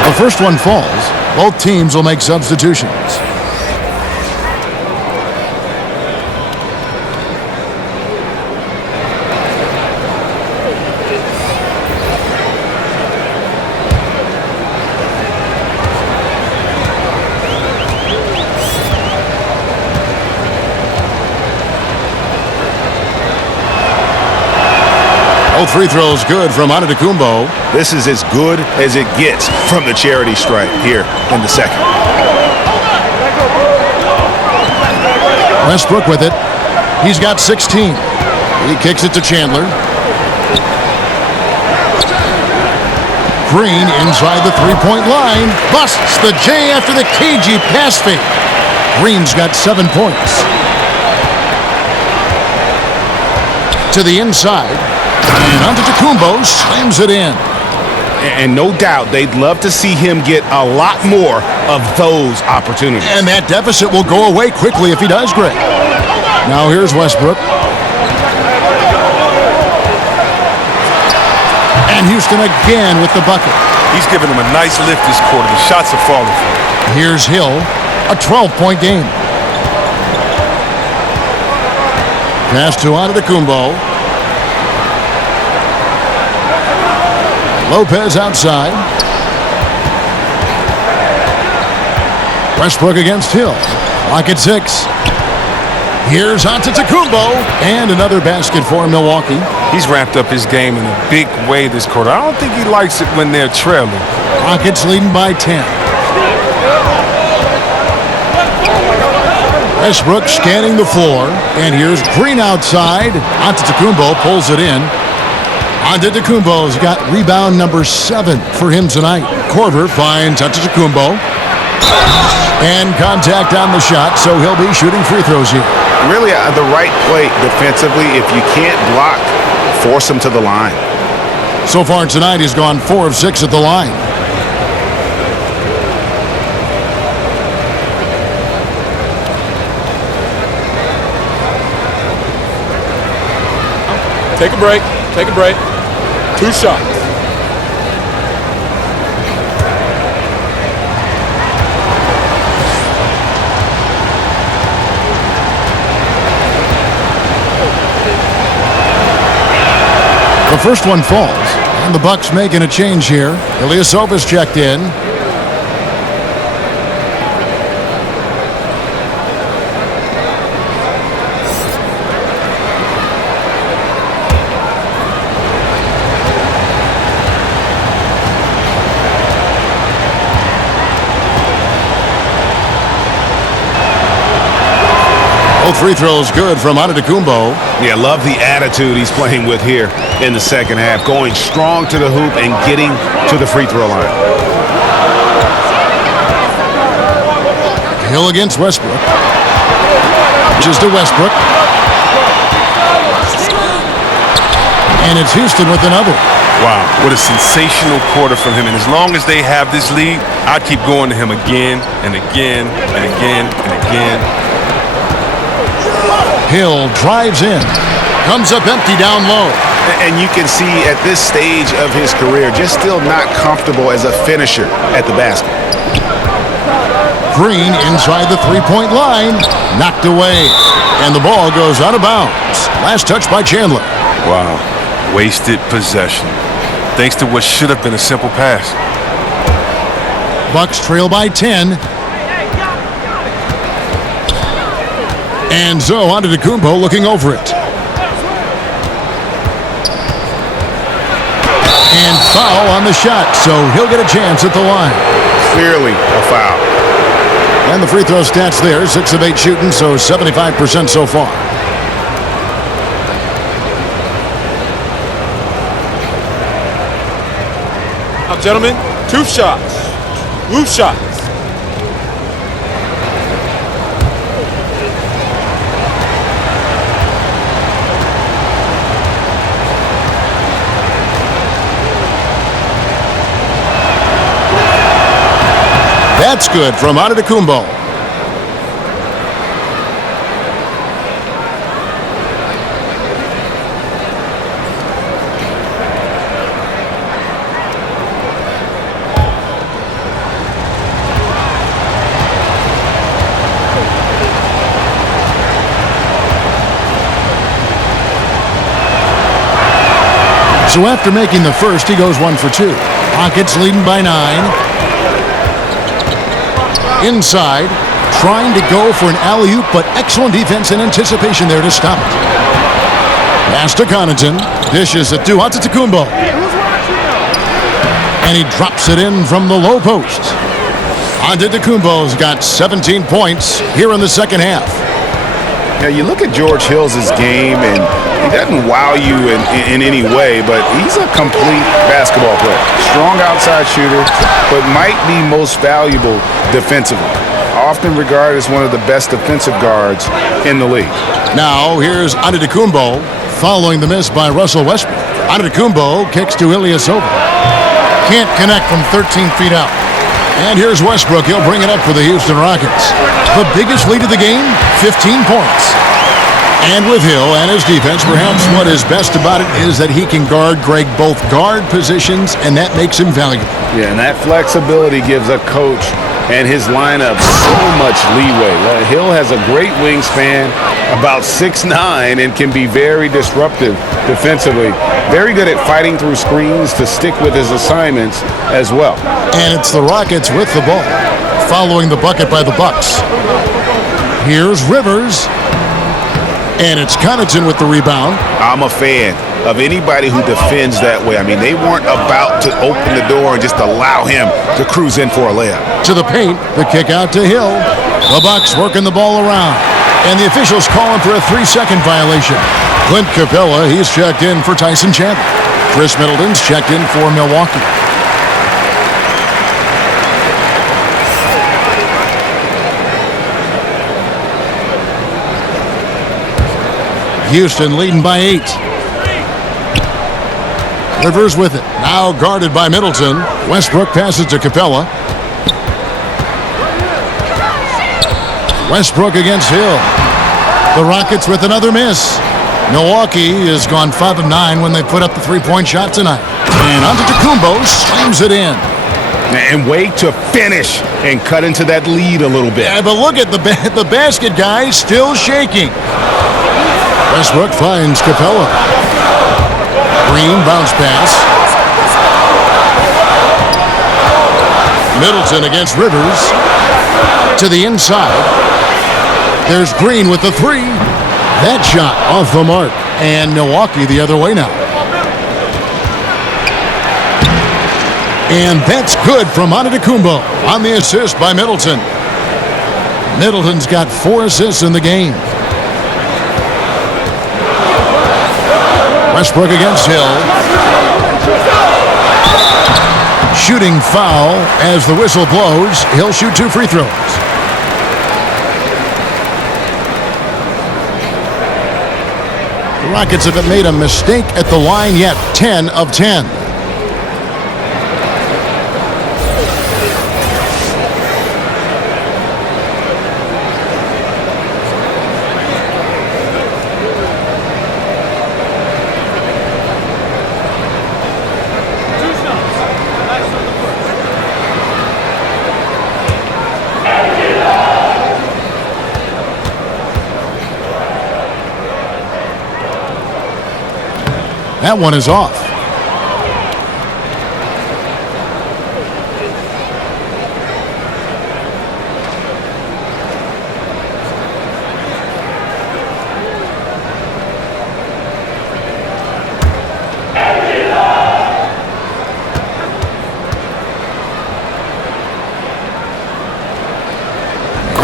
The first one falls. Both teams will make substitutions. Both free throws good from Antetokounmpo. This is as good as it gets from the charity stripe here in the second. Westbrook with it. He's got 16. He kicks it to Chandler. Green inside the three-point line. Busts the J after the cagey pass fake. Green's got 7 points. To the inside. And Antetokounmpo slams it in. And no doubt they'd love to see him get a lot more of those opportunities. And that deficit will go away quickly if he does great. Now here's Westbrook. And Houston again with the bucket. He's giving them a nice lift this quarter. The shots are falling for him. Here's Hill, a 12-point game. Pass to Antetokounmpo. Lopez outside. Westbrook against Hill. Clock at 6. Here's Antetokounmpo. And another basket for Milwaukee. He's ramped up his game in a big way this quarter. I don't think he likes it when they're trailing. Rockets leading by 10. Westbrook scanning the floor. And here's Green outside. Antetokounmpo pulls it in. Antetokounmpo's got rebound number 7 for him tonight. Korver finds Antetokounmpo. And contact on the shot, so he'll be shooting free throws here. Really the right play defensively. If you can't block, force him to the line. So far tonight, he's gone 4 of 6 at the line. Take a break. Take a break. 2 shots. The first one falls, and the Bucks making a change here. Ilyasova's checked in. Both free throws good from Antetokounmpo. Yeah, love the attitude he's playing with here in the second half. Going strong to the hoop and getting to the free throw line. Hill against Westbrook. Just to Westbrook. And it's Houston with another. Wow, what a sensational quarter from him. And as long as they have this lead, I'd keep going to him again and again and again and again. Hill drives in. Comes up empty down low. And you can see at this stage of his career, just still not comfortable as a finisher at the basket. Green inside the three-point line. Knocked away. And the ball goes out of bounds. Last touch by Chandler. Wow. Wasted possession. Thanks to what should have been a simple pass. Bucks trail by 10. And so Antetokounmpo looking over it. And foul on the shot, so he'll get a chance at the line. Clearly a foul. And the free throw stats there, 6 of 8 shooting, so 75% so far. Now, gentlemen, 2 shots. Loose shots. That's good from Antetokounmpo. So after making the first, he goes 1 for 2. Rockets leading by 9. Inside, trying to go for an alley-oop, but excellent defense and anticipation there to stop it. Pass to Connaughton, dishes it to Antetokounmpo. And he drops it in from the low post. Antetokounmpo's got 17 points here in the second half. Now, you look at George Hill's game, and he doesn't wow you in any way, but he's a complete basketball player. Strong outside shooter, but might be most valuable defensively. Often regarded as one of the best defensive guards in the league. Now, here's Antetokounmpo following the miss by Russell Westbrook. Antetokounmpo kicks to Ilyasova. Can't connect from 13 feet out. And here's Westbrook. He'll bring it up for the Houston Rockets. The biggest lead of the game, 15 points. And with Hill and his defense, perhaps what is best about it is that he can guard Greg both guard positions, and that makes him valuable. Yeah, and that flexibility gives a coach and his lineup so much leeway. Hill has a great wingspan, about 6'9", and can be very disruptive defensively. Very good at fighting through screens to stick with his assignments as well. And it's the Rockets with the ball, following the bucket by the Bucks. Here's Rivers. And it's Connaughton with the rebound. I'm a fan of anybody who defends that way. I mean, they weren't about to open the door and just allow him to cruise in for a layup. To the paint, the kick out to Hill. The Bucks working the ball around. And the officials calling for a 3-second violation. Clint Capella, he's checked in for Tyson Chandler. Chris Middleton's checked in for Milwaukee. Houston leading by 8. Rivers with it. Now guarded by Middleton. Westbrook passes to Capella. Westbrook against Hill. The Rockets with another miss. Milwaukee has gone 5 of 9 when they put up the 3-point shot tonight. And Antetokounmpo slams it in. And wait to finish and cut into that lead a little bit. Yeah, but look at the basket guy still shaking. Westbrook finds Capella. Green bounce pass. Middleton against Rivers. To the inside. There's Green with the 3. That shot off the mark. And Milwaukee the other way now. And that's good from Antetokounmpo on the assist by Middleton. Middleton's got 4 assists in the game. Westbrook against Hill. Shooting foul as the whistle blows. He'll shoot 2 free throws. The Rockets haven't made a mistake at the line yet. 10 of 10. That one is off.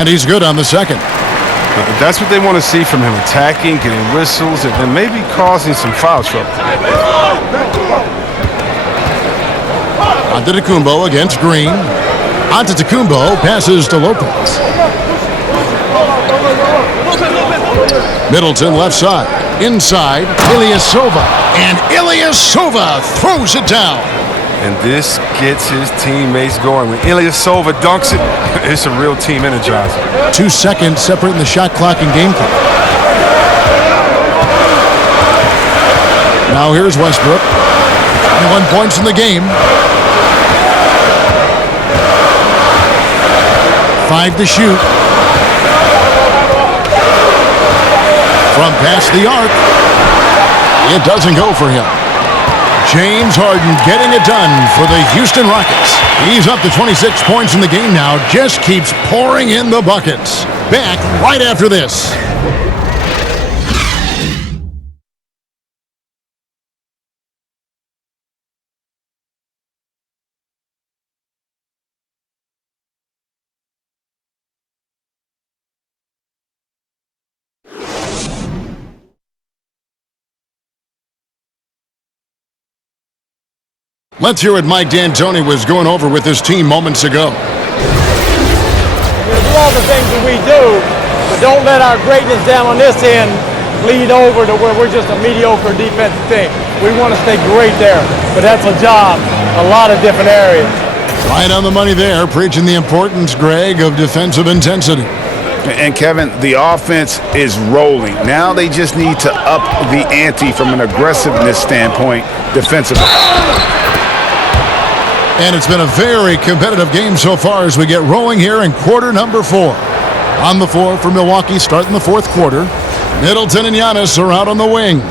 And he's good on the second. That's what they want to see from him, attacking, getting whistles, and maybe causing some foul trouble. Antetokounmpo against Green. Antetokounmpo passes to Lopez. Middleton left side. Inside, Ilyasova. And Ilyasova throws it down. And this gets his teammates going. When Ilyasova dunks it, it's a real team energizer. 2 seconds separating the shot clock and game clock. Now here's Westbrook. 21 points in the game. 5 to shoot. From past the arc. It doesn't go for him. James Harden getting it done for the Houston Rockets. He's up to 26 points in the game now. Just keeps pouring in the buckets. Back right after this. Let's hear what Mike D'Antoni was going over with his team moments ago. Do all the things that we do, but don't let our greatness down on this end bleed over to where we're just a mediocre defensive team. We want to stay great there, but that's a job, a lot of different areas. Right on the money there, preaching the importance, Greg, of defensive intensity. And Kevin, the offense is rolling. Now they just need to up the ante from an aggressiveness standpoint defensively. And it's been a very competitive game so far as we get rolling here in quarter number 4. On the floor for Milwaukee starting the fourth quarter. Middleton and Giannis are out on the wings.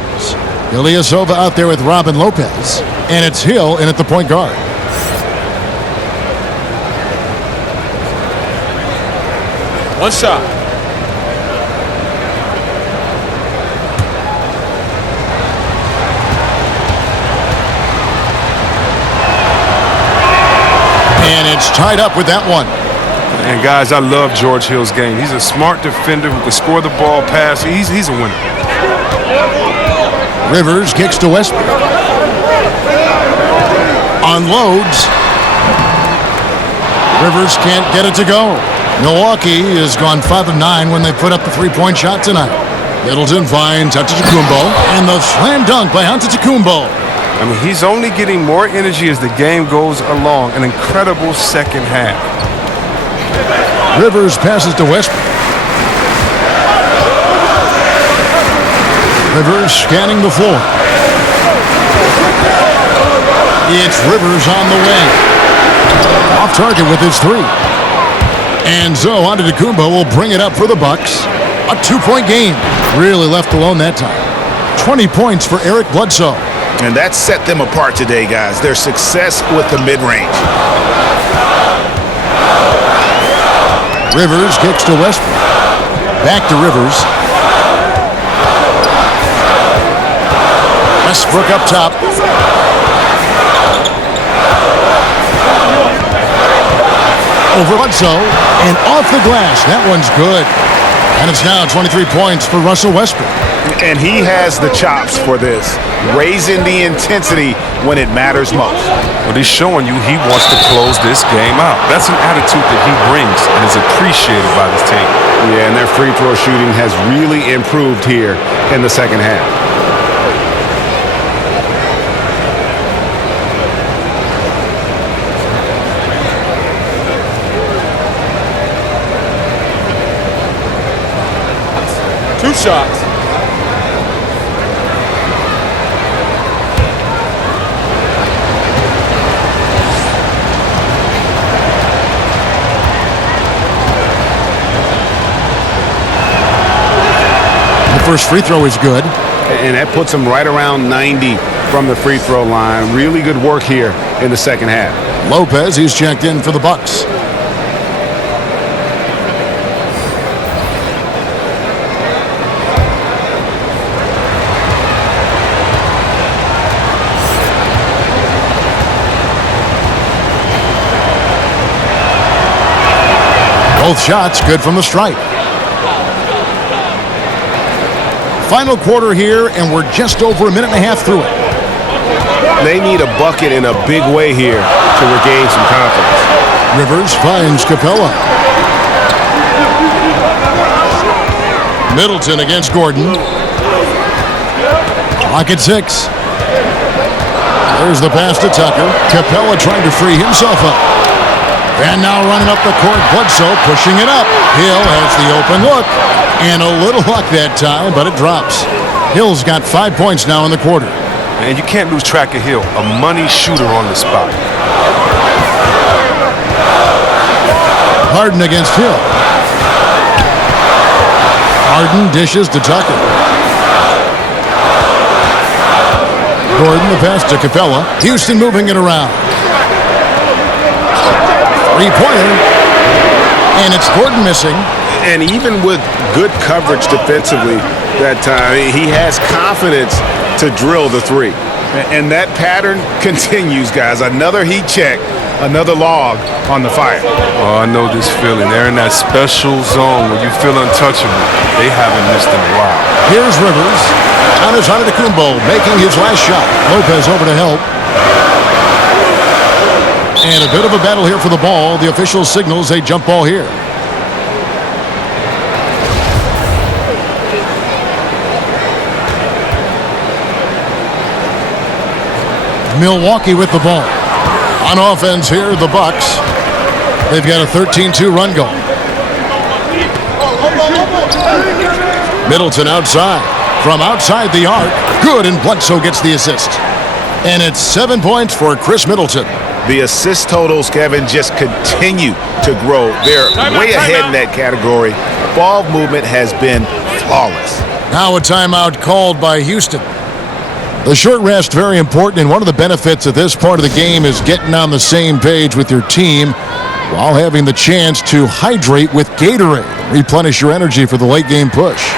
Ilyasova out there with Robin Lopez. And it's Hill in at the point guard. One shot. And it's tied up with that one. And guys, I love George Hill's game. He's a smart defender who can score the ball, pass. He's a winner. Rivers kicks to Westbrook. Unloads. Rivers can't get it to go. Milwaukee has gone 5 of 9 when they put up the three-point shot tonight. Middleton finds Antetokounmpo, and the slam dunk by Antetokounmpo. I mean, he's only getting more energy as the game goes along. An incredible second half. Rivers passes to Westbrook. Rivers scanning the floor. It's Rivers on the way. Off target with his three. And so Antetokounmpo will bring it up for the Bucks. A 2-point game. Really left alone that time. 20 points for Eric Bledsoe. And that set them apart today, guys. Their success with the mid-range. Rivers kicks to Westbrook. Back to Rivers. Westbrook up top. Over Bledsoe and off the glass. That one's good. And it's now 23 points for Russell Westbrook. And he has the chops for this, raising the intensity when it matters most. Well, he's showing you he wants to close this game out. That's an attitude that he brings and is appreciated by his team. Yeah, and their free throw shooting has really improved here in the second half. Two shots. The first free throw is good. And that puts him right around 90 from the free throw line. Really good work here in the second half. Lopez, he's checked in for the Bucks. Both shots good from the stripe. Final quarter here, and we're just over a minute and a half through it. They need a bucket in a big way here to regain some confidence. Rivers finds Capella. Middleton against Gordon. Clock at 6. There's the pass to Tucker. Capella trying to free himself up. And now running up the court, Bledsoe pushing it up. Hill has the open look. And a little luck that time, but it drops. Hill's got 5 points now in the quarter. And you can't lose track of Hill, a money shooter on the spot. Harden against Hill. Harden dishes to Tucker. Gordon the pass to Capella. Houston moving it around. Three-pointer. And it's Gordon missing. And even with good coverage defensively that time, he has confidence to drill the three. And that pattern continues, guys. Another heat check, another log on the fire. Oh, I know this feeling. They're in that special zone where you feel untouchable. They haven't missed in a while. Here's Rivers. Giannis Antetokounmpo making his last shot. Lopez over to help. And a bit of a battle here for the ball. The official signals a jump ball here. Milwaukee with the ball. On offense here, the Bucks. They've got a 13-2 run going. Middleton outside. From outside the arc. Good, and Bledsoe gets the assist. And it's 7 points for Chris Middleton. The assist totals, Kevin, just continue to grow. They're way ahead in that category. Ball movement has been flawless. Now a timeout called by Houston. The short rest, very important, and one of the benefits of this part of the game is getting on the same page with your team while having the chance to hydrate with Gatorade. Replenish your energy for the late game push.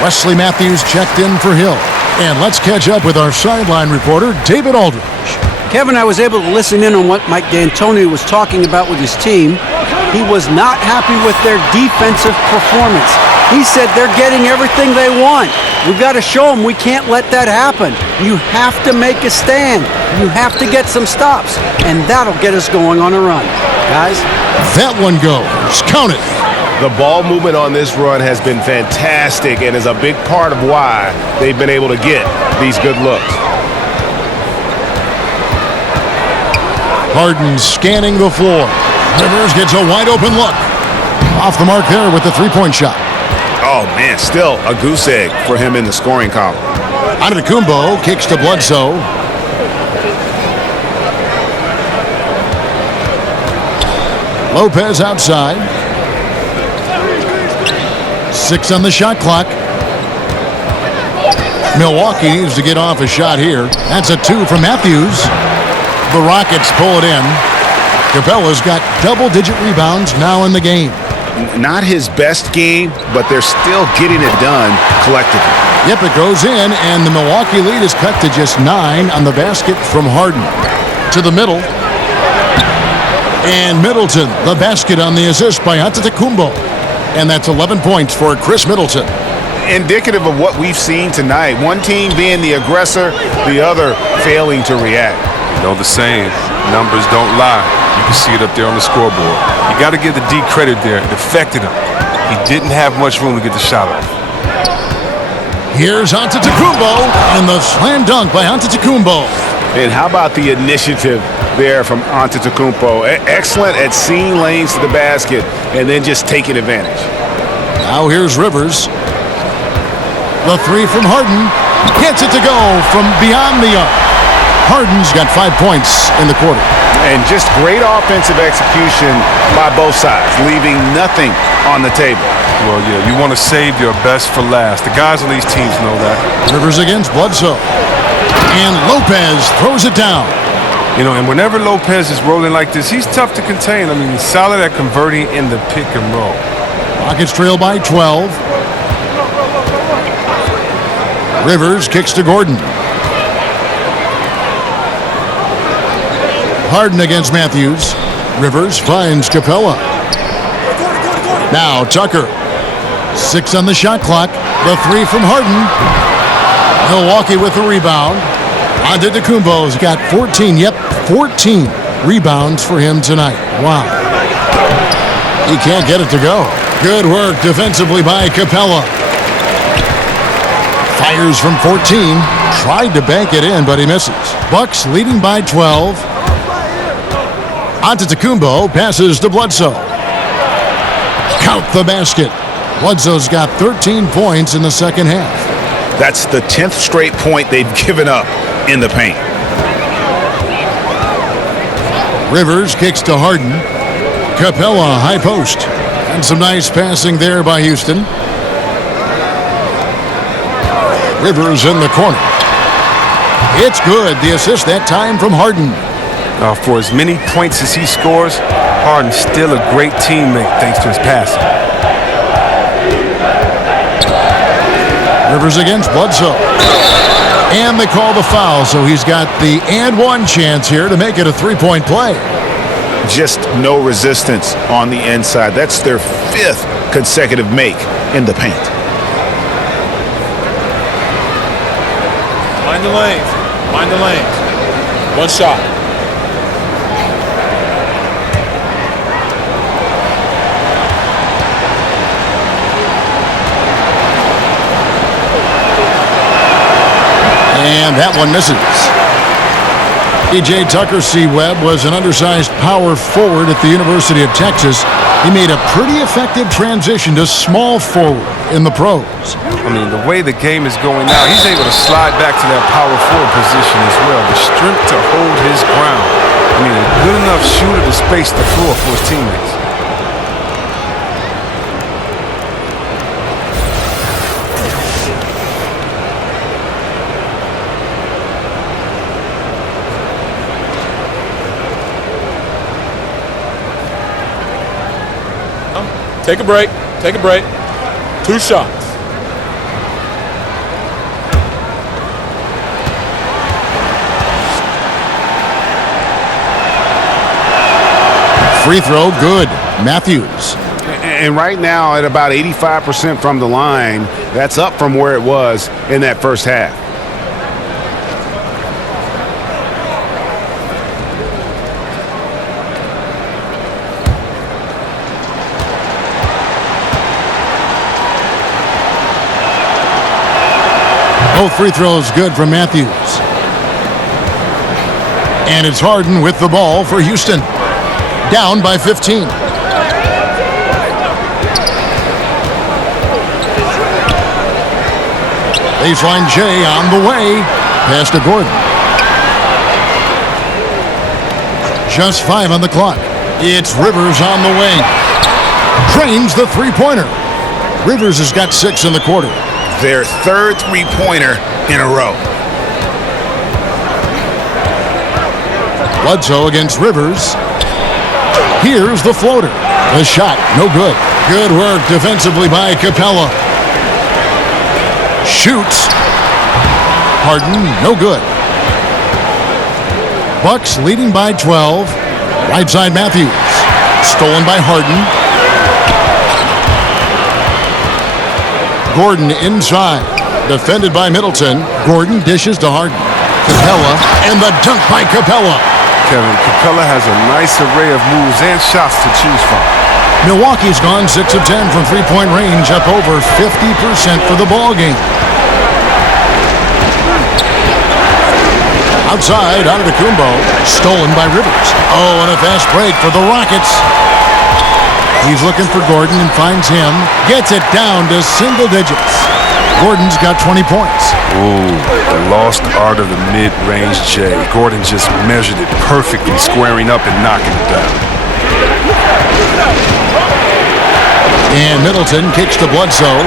Wesley Matthews checked in for Hill. And let's catch up with our sideline reporter, David Aldridge. Kevin, I was able to listen in on what Mike D'Antoni was talking about with his team. He was not happy with their defensive performance. He said they're getting everything they want. We've got to show them we can't let that happen. You have to make a stand. You have to get some stops. And that'll get us going on a run. Guys? That one goes. Count it. The ball movement on this run has been fantastic and is a big part of why they've been able to get these good looks. Harden scanning the floor. Rivers gets a wide open look. Off the mark there with the three-point shot. Oh, man, still a goose egg for him in the scoring column. Antetokounmpo kicks to Bledsoe. Lopez outside. 6 on the shot clock. Milwaukee needs to get off a shot here. That's a 2 from Matthews. The Rockets pull it in. Capella's got double-digit rebounds now in the game. Not his best game, but they're still getting it done collectively. Yep, it goes in, and the Milwaukee lead is cut to just 9 on the basket from Harden. To the middle. And Middleton, the basket on the assist by Antetokounmpo. And that's 11 points for Chris Middleton. Indicative of what we've seen tonight. One team being the aggressor, the other failing to react. You know the saying, numbers don't lie. You can see it up there on the scoreboard. You got to give the D credit there. It affected him. He didn't have much room to get the shot off. Here's Antetokounmpo, and the slam dunk by Antetokounmpo. And how about the initiative there from Antetokounmpo. Excellent at seeing lanes to the basket and then just taking advantage. Now here's Rivers. The three from Harden. Gets it to go from beyond the arc. Harden's got 5 points in the quarter. And just great offensive execution by both sides, leaving nothing on the table. Well, yeah, you want to save your best for last. The guys on these teams know that. Rivers against Bledsoe. And Lopez throws it down. You know, and whenever Lopez is rolling like this, he's tough to contain. I mean, he's solid at converting in the pick and roll. Rockets trail by 12. Rivers kicks to Gordon. Harden against Matthews. Rivers finds Capella. Now Tucker. 6 on the shot clock. The three from Harden. Milwaukee with the rebound. Antetokounmpo's got 14. Yep, 14 rebounds for him tonight. Wow. He can't get it to go. Good work defensively by Capella. Fires from 14. Tried to bank it in, but he misses. Bucks leading by 12. Antetokounmpo passes to Bledsoe. Count the basket. Bledsoe's got 13 points in the second half. That's the 10th straight point they've given up in the paint. Rivers kicks to Harden. Capella high post. And some nice passing there by Houston. Rivers in the corner. It's good. The assist that time from Harden. For as many points as he scores, Harden's still a great teammate thanks to his passing. Rivers against Bledsoe. And they call the foul, so he's got the and one chance here to make it a three-point play. Just no resistance on the inside. That's their 5th consecutive make in the paint. Mind the lanes. Mind the lanes. One shot. And that one misses. P.J. Tucker C-Webb was an undersized power forward at the University of Texas. He made a pretty effective transition to small forward in the pros. I mean, the way the game is going now, he's able to slide back to that power forward position as well. The strength to hold his ground. I mean, a good enough shooter to space the floor for his teammates. Take a break. Take a break. 2 shots. Free throw, good. Matthews. And right now at about 85% from the line, that's up from where it was in that first half. Both free throws good from Matthews. And it's Harden with the ball for Houston. Down by 15. Baseline Jay on the way. Pass to Gordon. Just 5 on the clock. It's Rivers on the wing. Drains the three-pointer. Rivers has got 6 in the quarter. Their 3rd three-pointer in a row. Bledsoe against Rivers. Here's the floater. The shot, no good. Good work defensively by Capella. Shoots. Harden, no good. Bucks leading by 12. Right side Matthews. Stolen by Harden. Gordon inside. Defended by Middleton. Gordon dishes to Harden. Capella, and the dunk by Capella. Kevin, Capella has a nice array of moves and shots to choose from. Milwaukee's gone 6 of 10 from three-point range, up over 50% for the ball game. Outside, Antetokounmpo. Stolen by Rivers. Oh, and a fast break for the Rockets. He's looking for Gordon and finds him. Gets it down to single digits. Gordon's got 20 points. Ooh, the lost art of the mid-range J. Gordon just measured it perfectly, squaring up and knocking it down. And Middleton kicks to Bledsoe.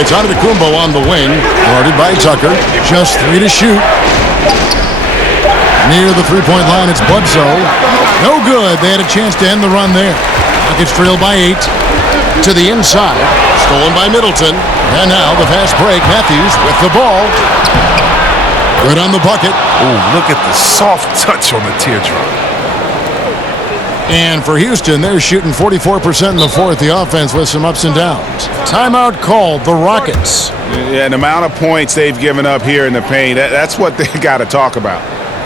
It's Antetokounmpo on the wing, guarded by Tucker. Just 3 to shoot. Near the three-point line, it's Bledsoe. No good. They had a chance to end the run there. Rockets trail by 8. To the inside. Stolen by Middleton. And now the fast break. Matthews with the ball. Good on the bucket. Ooh, look at the soft touch on the teardrop. And for Houston, they're shooting 44% in the fourth. The offense with some ups and downs. Timeout called, the Rockets. Yeah, the amount of points they've given up here in the paint, that's what they got to talk about.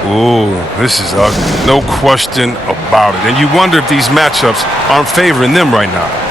Ooh, this is ugly. No question about it. And you wonder if these matchups aren't favoring them right now.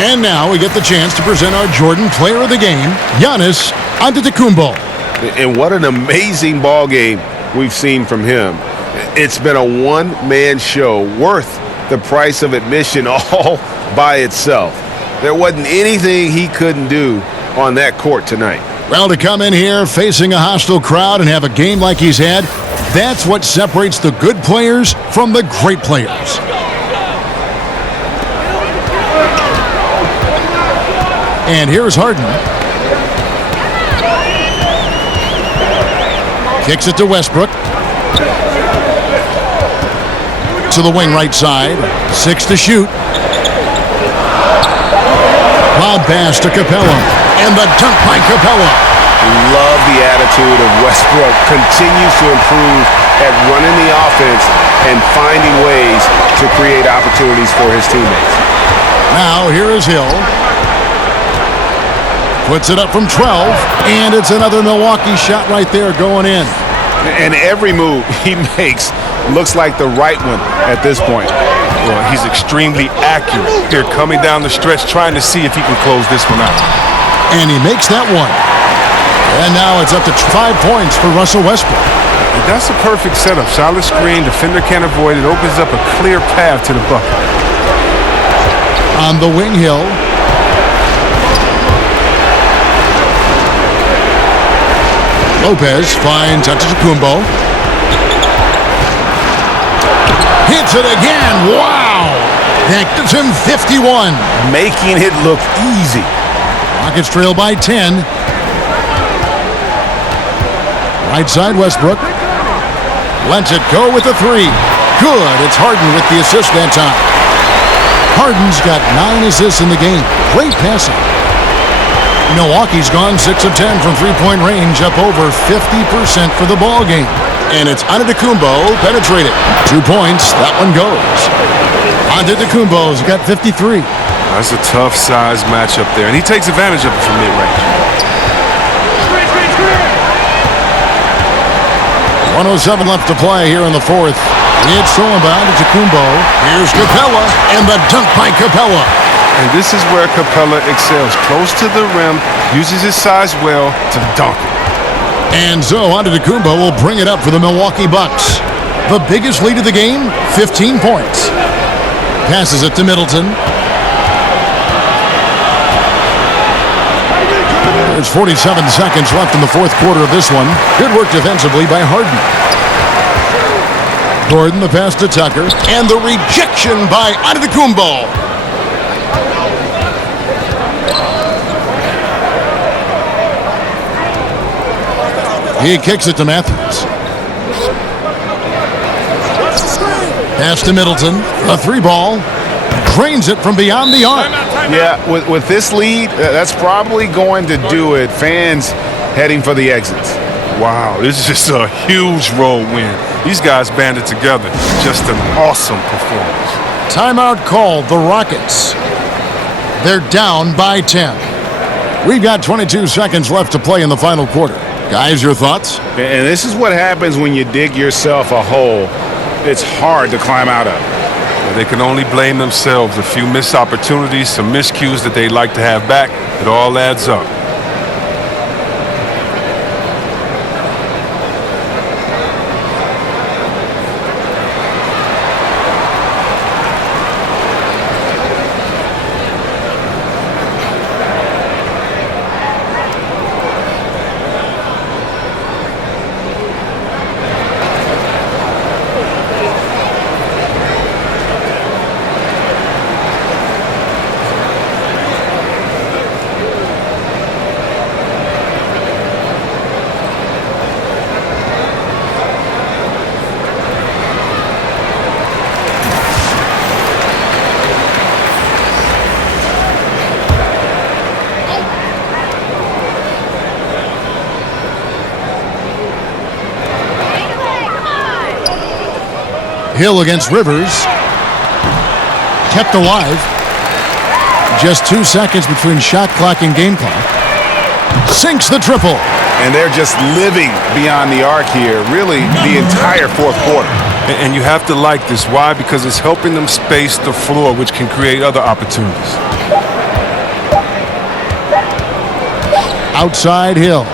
And now we get the chance to present our Jordan Player of the Game, Giannis Antetokounmpo. And what an amazing ball game we've seen from him. It's been a one-man show worth the price of admission all by itself. There wasn't anything he couldn't do on that court tonight. Well, to come in here facing a hostile crowd and have a game like he's had, that's what separates the good players from the great players. And here's Harden. Kicks it to Westbrook. To the wing right side. 6 to shoot. Lob pass to Capella. And the dunk by Capella. Love the attitude of Westbrook. Continues to improve at running the offense and finding ways to create opportunities for his teammates. Now here is Hill. Puts it up from 12, and it's another Milwaukee shot right there going in. And every move he makes looks like the right one at this point. Well, he's extremely accurate here, coming down the stretch, trying to see if he can close this one out. And he makes that one. And now it's up to 5 points for Russell Westbrook. And that's a perfect setup. Solid screen, defender can't avoid it. Opens up a clear path to the bucket. On the wing, Hill. Lopez finds Antetokounmpo. Hits it again. Wow! That gives him 51. Making it look easy. Rockets trail by 10. Right side Westbrook. Lets it go with the 3. Good. It's Harden with the assist that time. Harden's got 9 assists in the game. Great passing. Milwaukee's gone 6 of 10 from three-point range, up over 50% for the ball game. And it's Antetokounmpo penetrated. 2 points. That one goes. Antetokounmpo's got 53. That's a tough size matchup there, and he takes advantage of it from mid-range. 107 left to play here in the fourth. It's thrown by Antetokounmpo. Here's Capella, and the dunk by Capella. And this is where Capella excels. Close to the rim, uses his size well to dunk it. And so Antetokounmpo will bring it up for the Milwaukee Bucks. The biggest lead of the game, 15 points. Passes it to Middleton. There's 47 seconds left in the fourth quarter of this one. Good work defensively by Harden. Gordon, the pass to Tucker, and the rejection by Antetokounmpo. He kicks it to Matthews. Pass to Middleton. A 3-ball. Drains it from beyond the arc. Yeah, with this lead, that's probably going to do it. Fans heading for the exits. Wow, this is just a huge road win. These guys banded together. Just an awesome performance. Timeout called, the Rockets. They're down by 10. We've got 22 seconds left to play in the final quarter. Guys, your thoughts? And this is what happens when you dig yourself a hole it's hard to climb out of. They can only blame themselves. A few missed opportunities, some miscues that they'd like to have back. It all adds up. Hill against Rivers. Kept alive. Just 2 seconds between shot clock and game clock. Sinks the triple. And they're just living beyond the arc here, really the entire fourth quarter. And you have to like this. Why? Because it's helping them space the floor, which can create other opportunities. Outside Hill.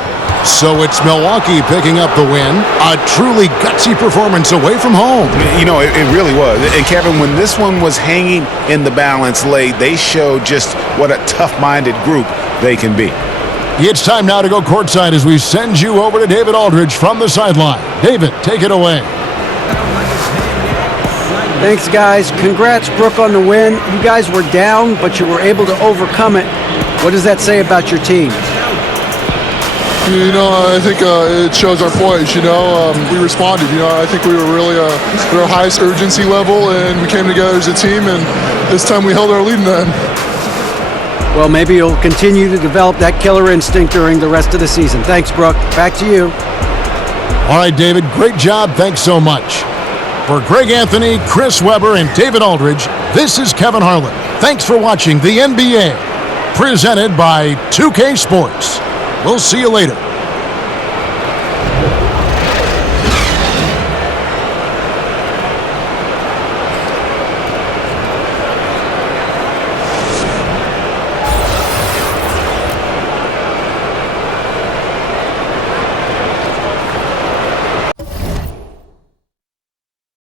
So it's Milwaukee picking up the win. A truly gutsy performance away from home. You know, it really was. And Kevin, when this one was hanging in the balance late, they showed just what a tough-minded group they can be. It's time now to go courtside as we send you over to David Aldridge from the sideline. David, take it away. Thanks, guys. Congrats, Brooke, on the win. You guys were down, but you were able to overcome it. What does that say about your team? You know, I think it shows our poise, you know. We responded, you know. I think we were really at our highest urgency level, and we came together as a team, and this time we held our lead in the end. Well, maybe you'll continue to develop that killer instinct during the rest of the season. Thanks, Brooke. Back to you. All right, David, great job. Thanks so much. For Greg Anthony, Chris Webber, and David Aldridge, this is Kevin Harlan. Thanks for watching the NBA, presented by 2K Sports. We'll see you later.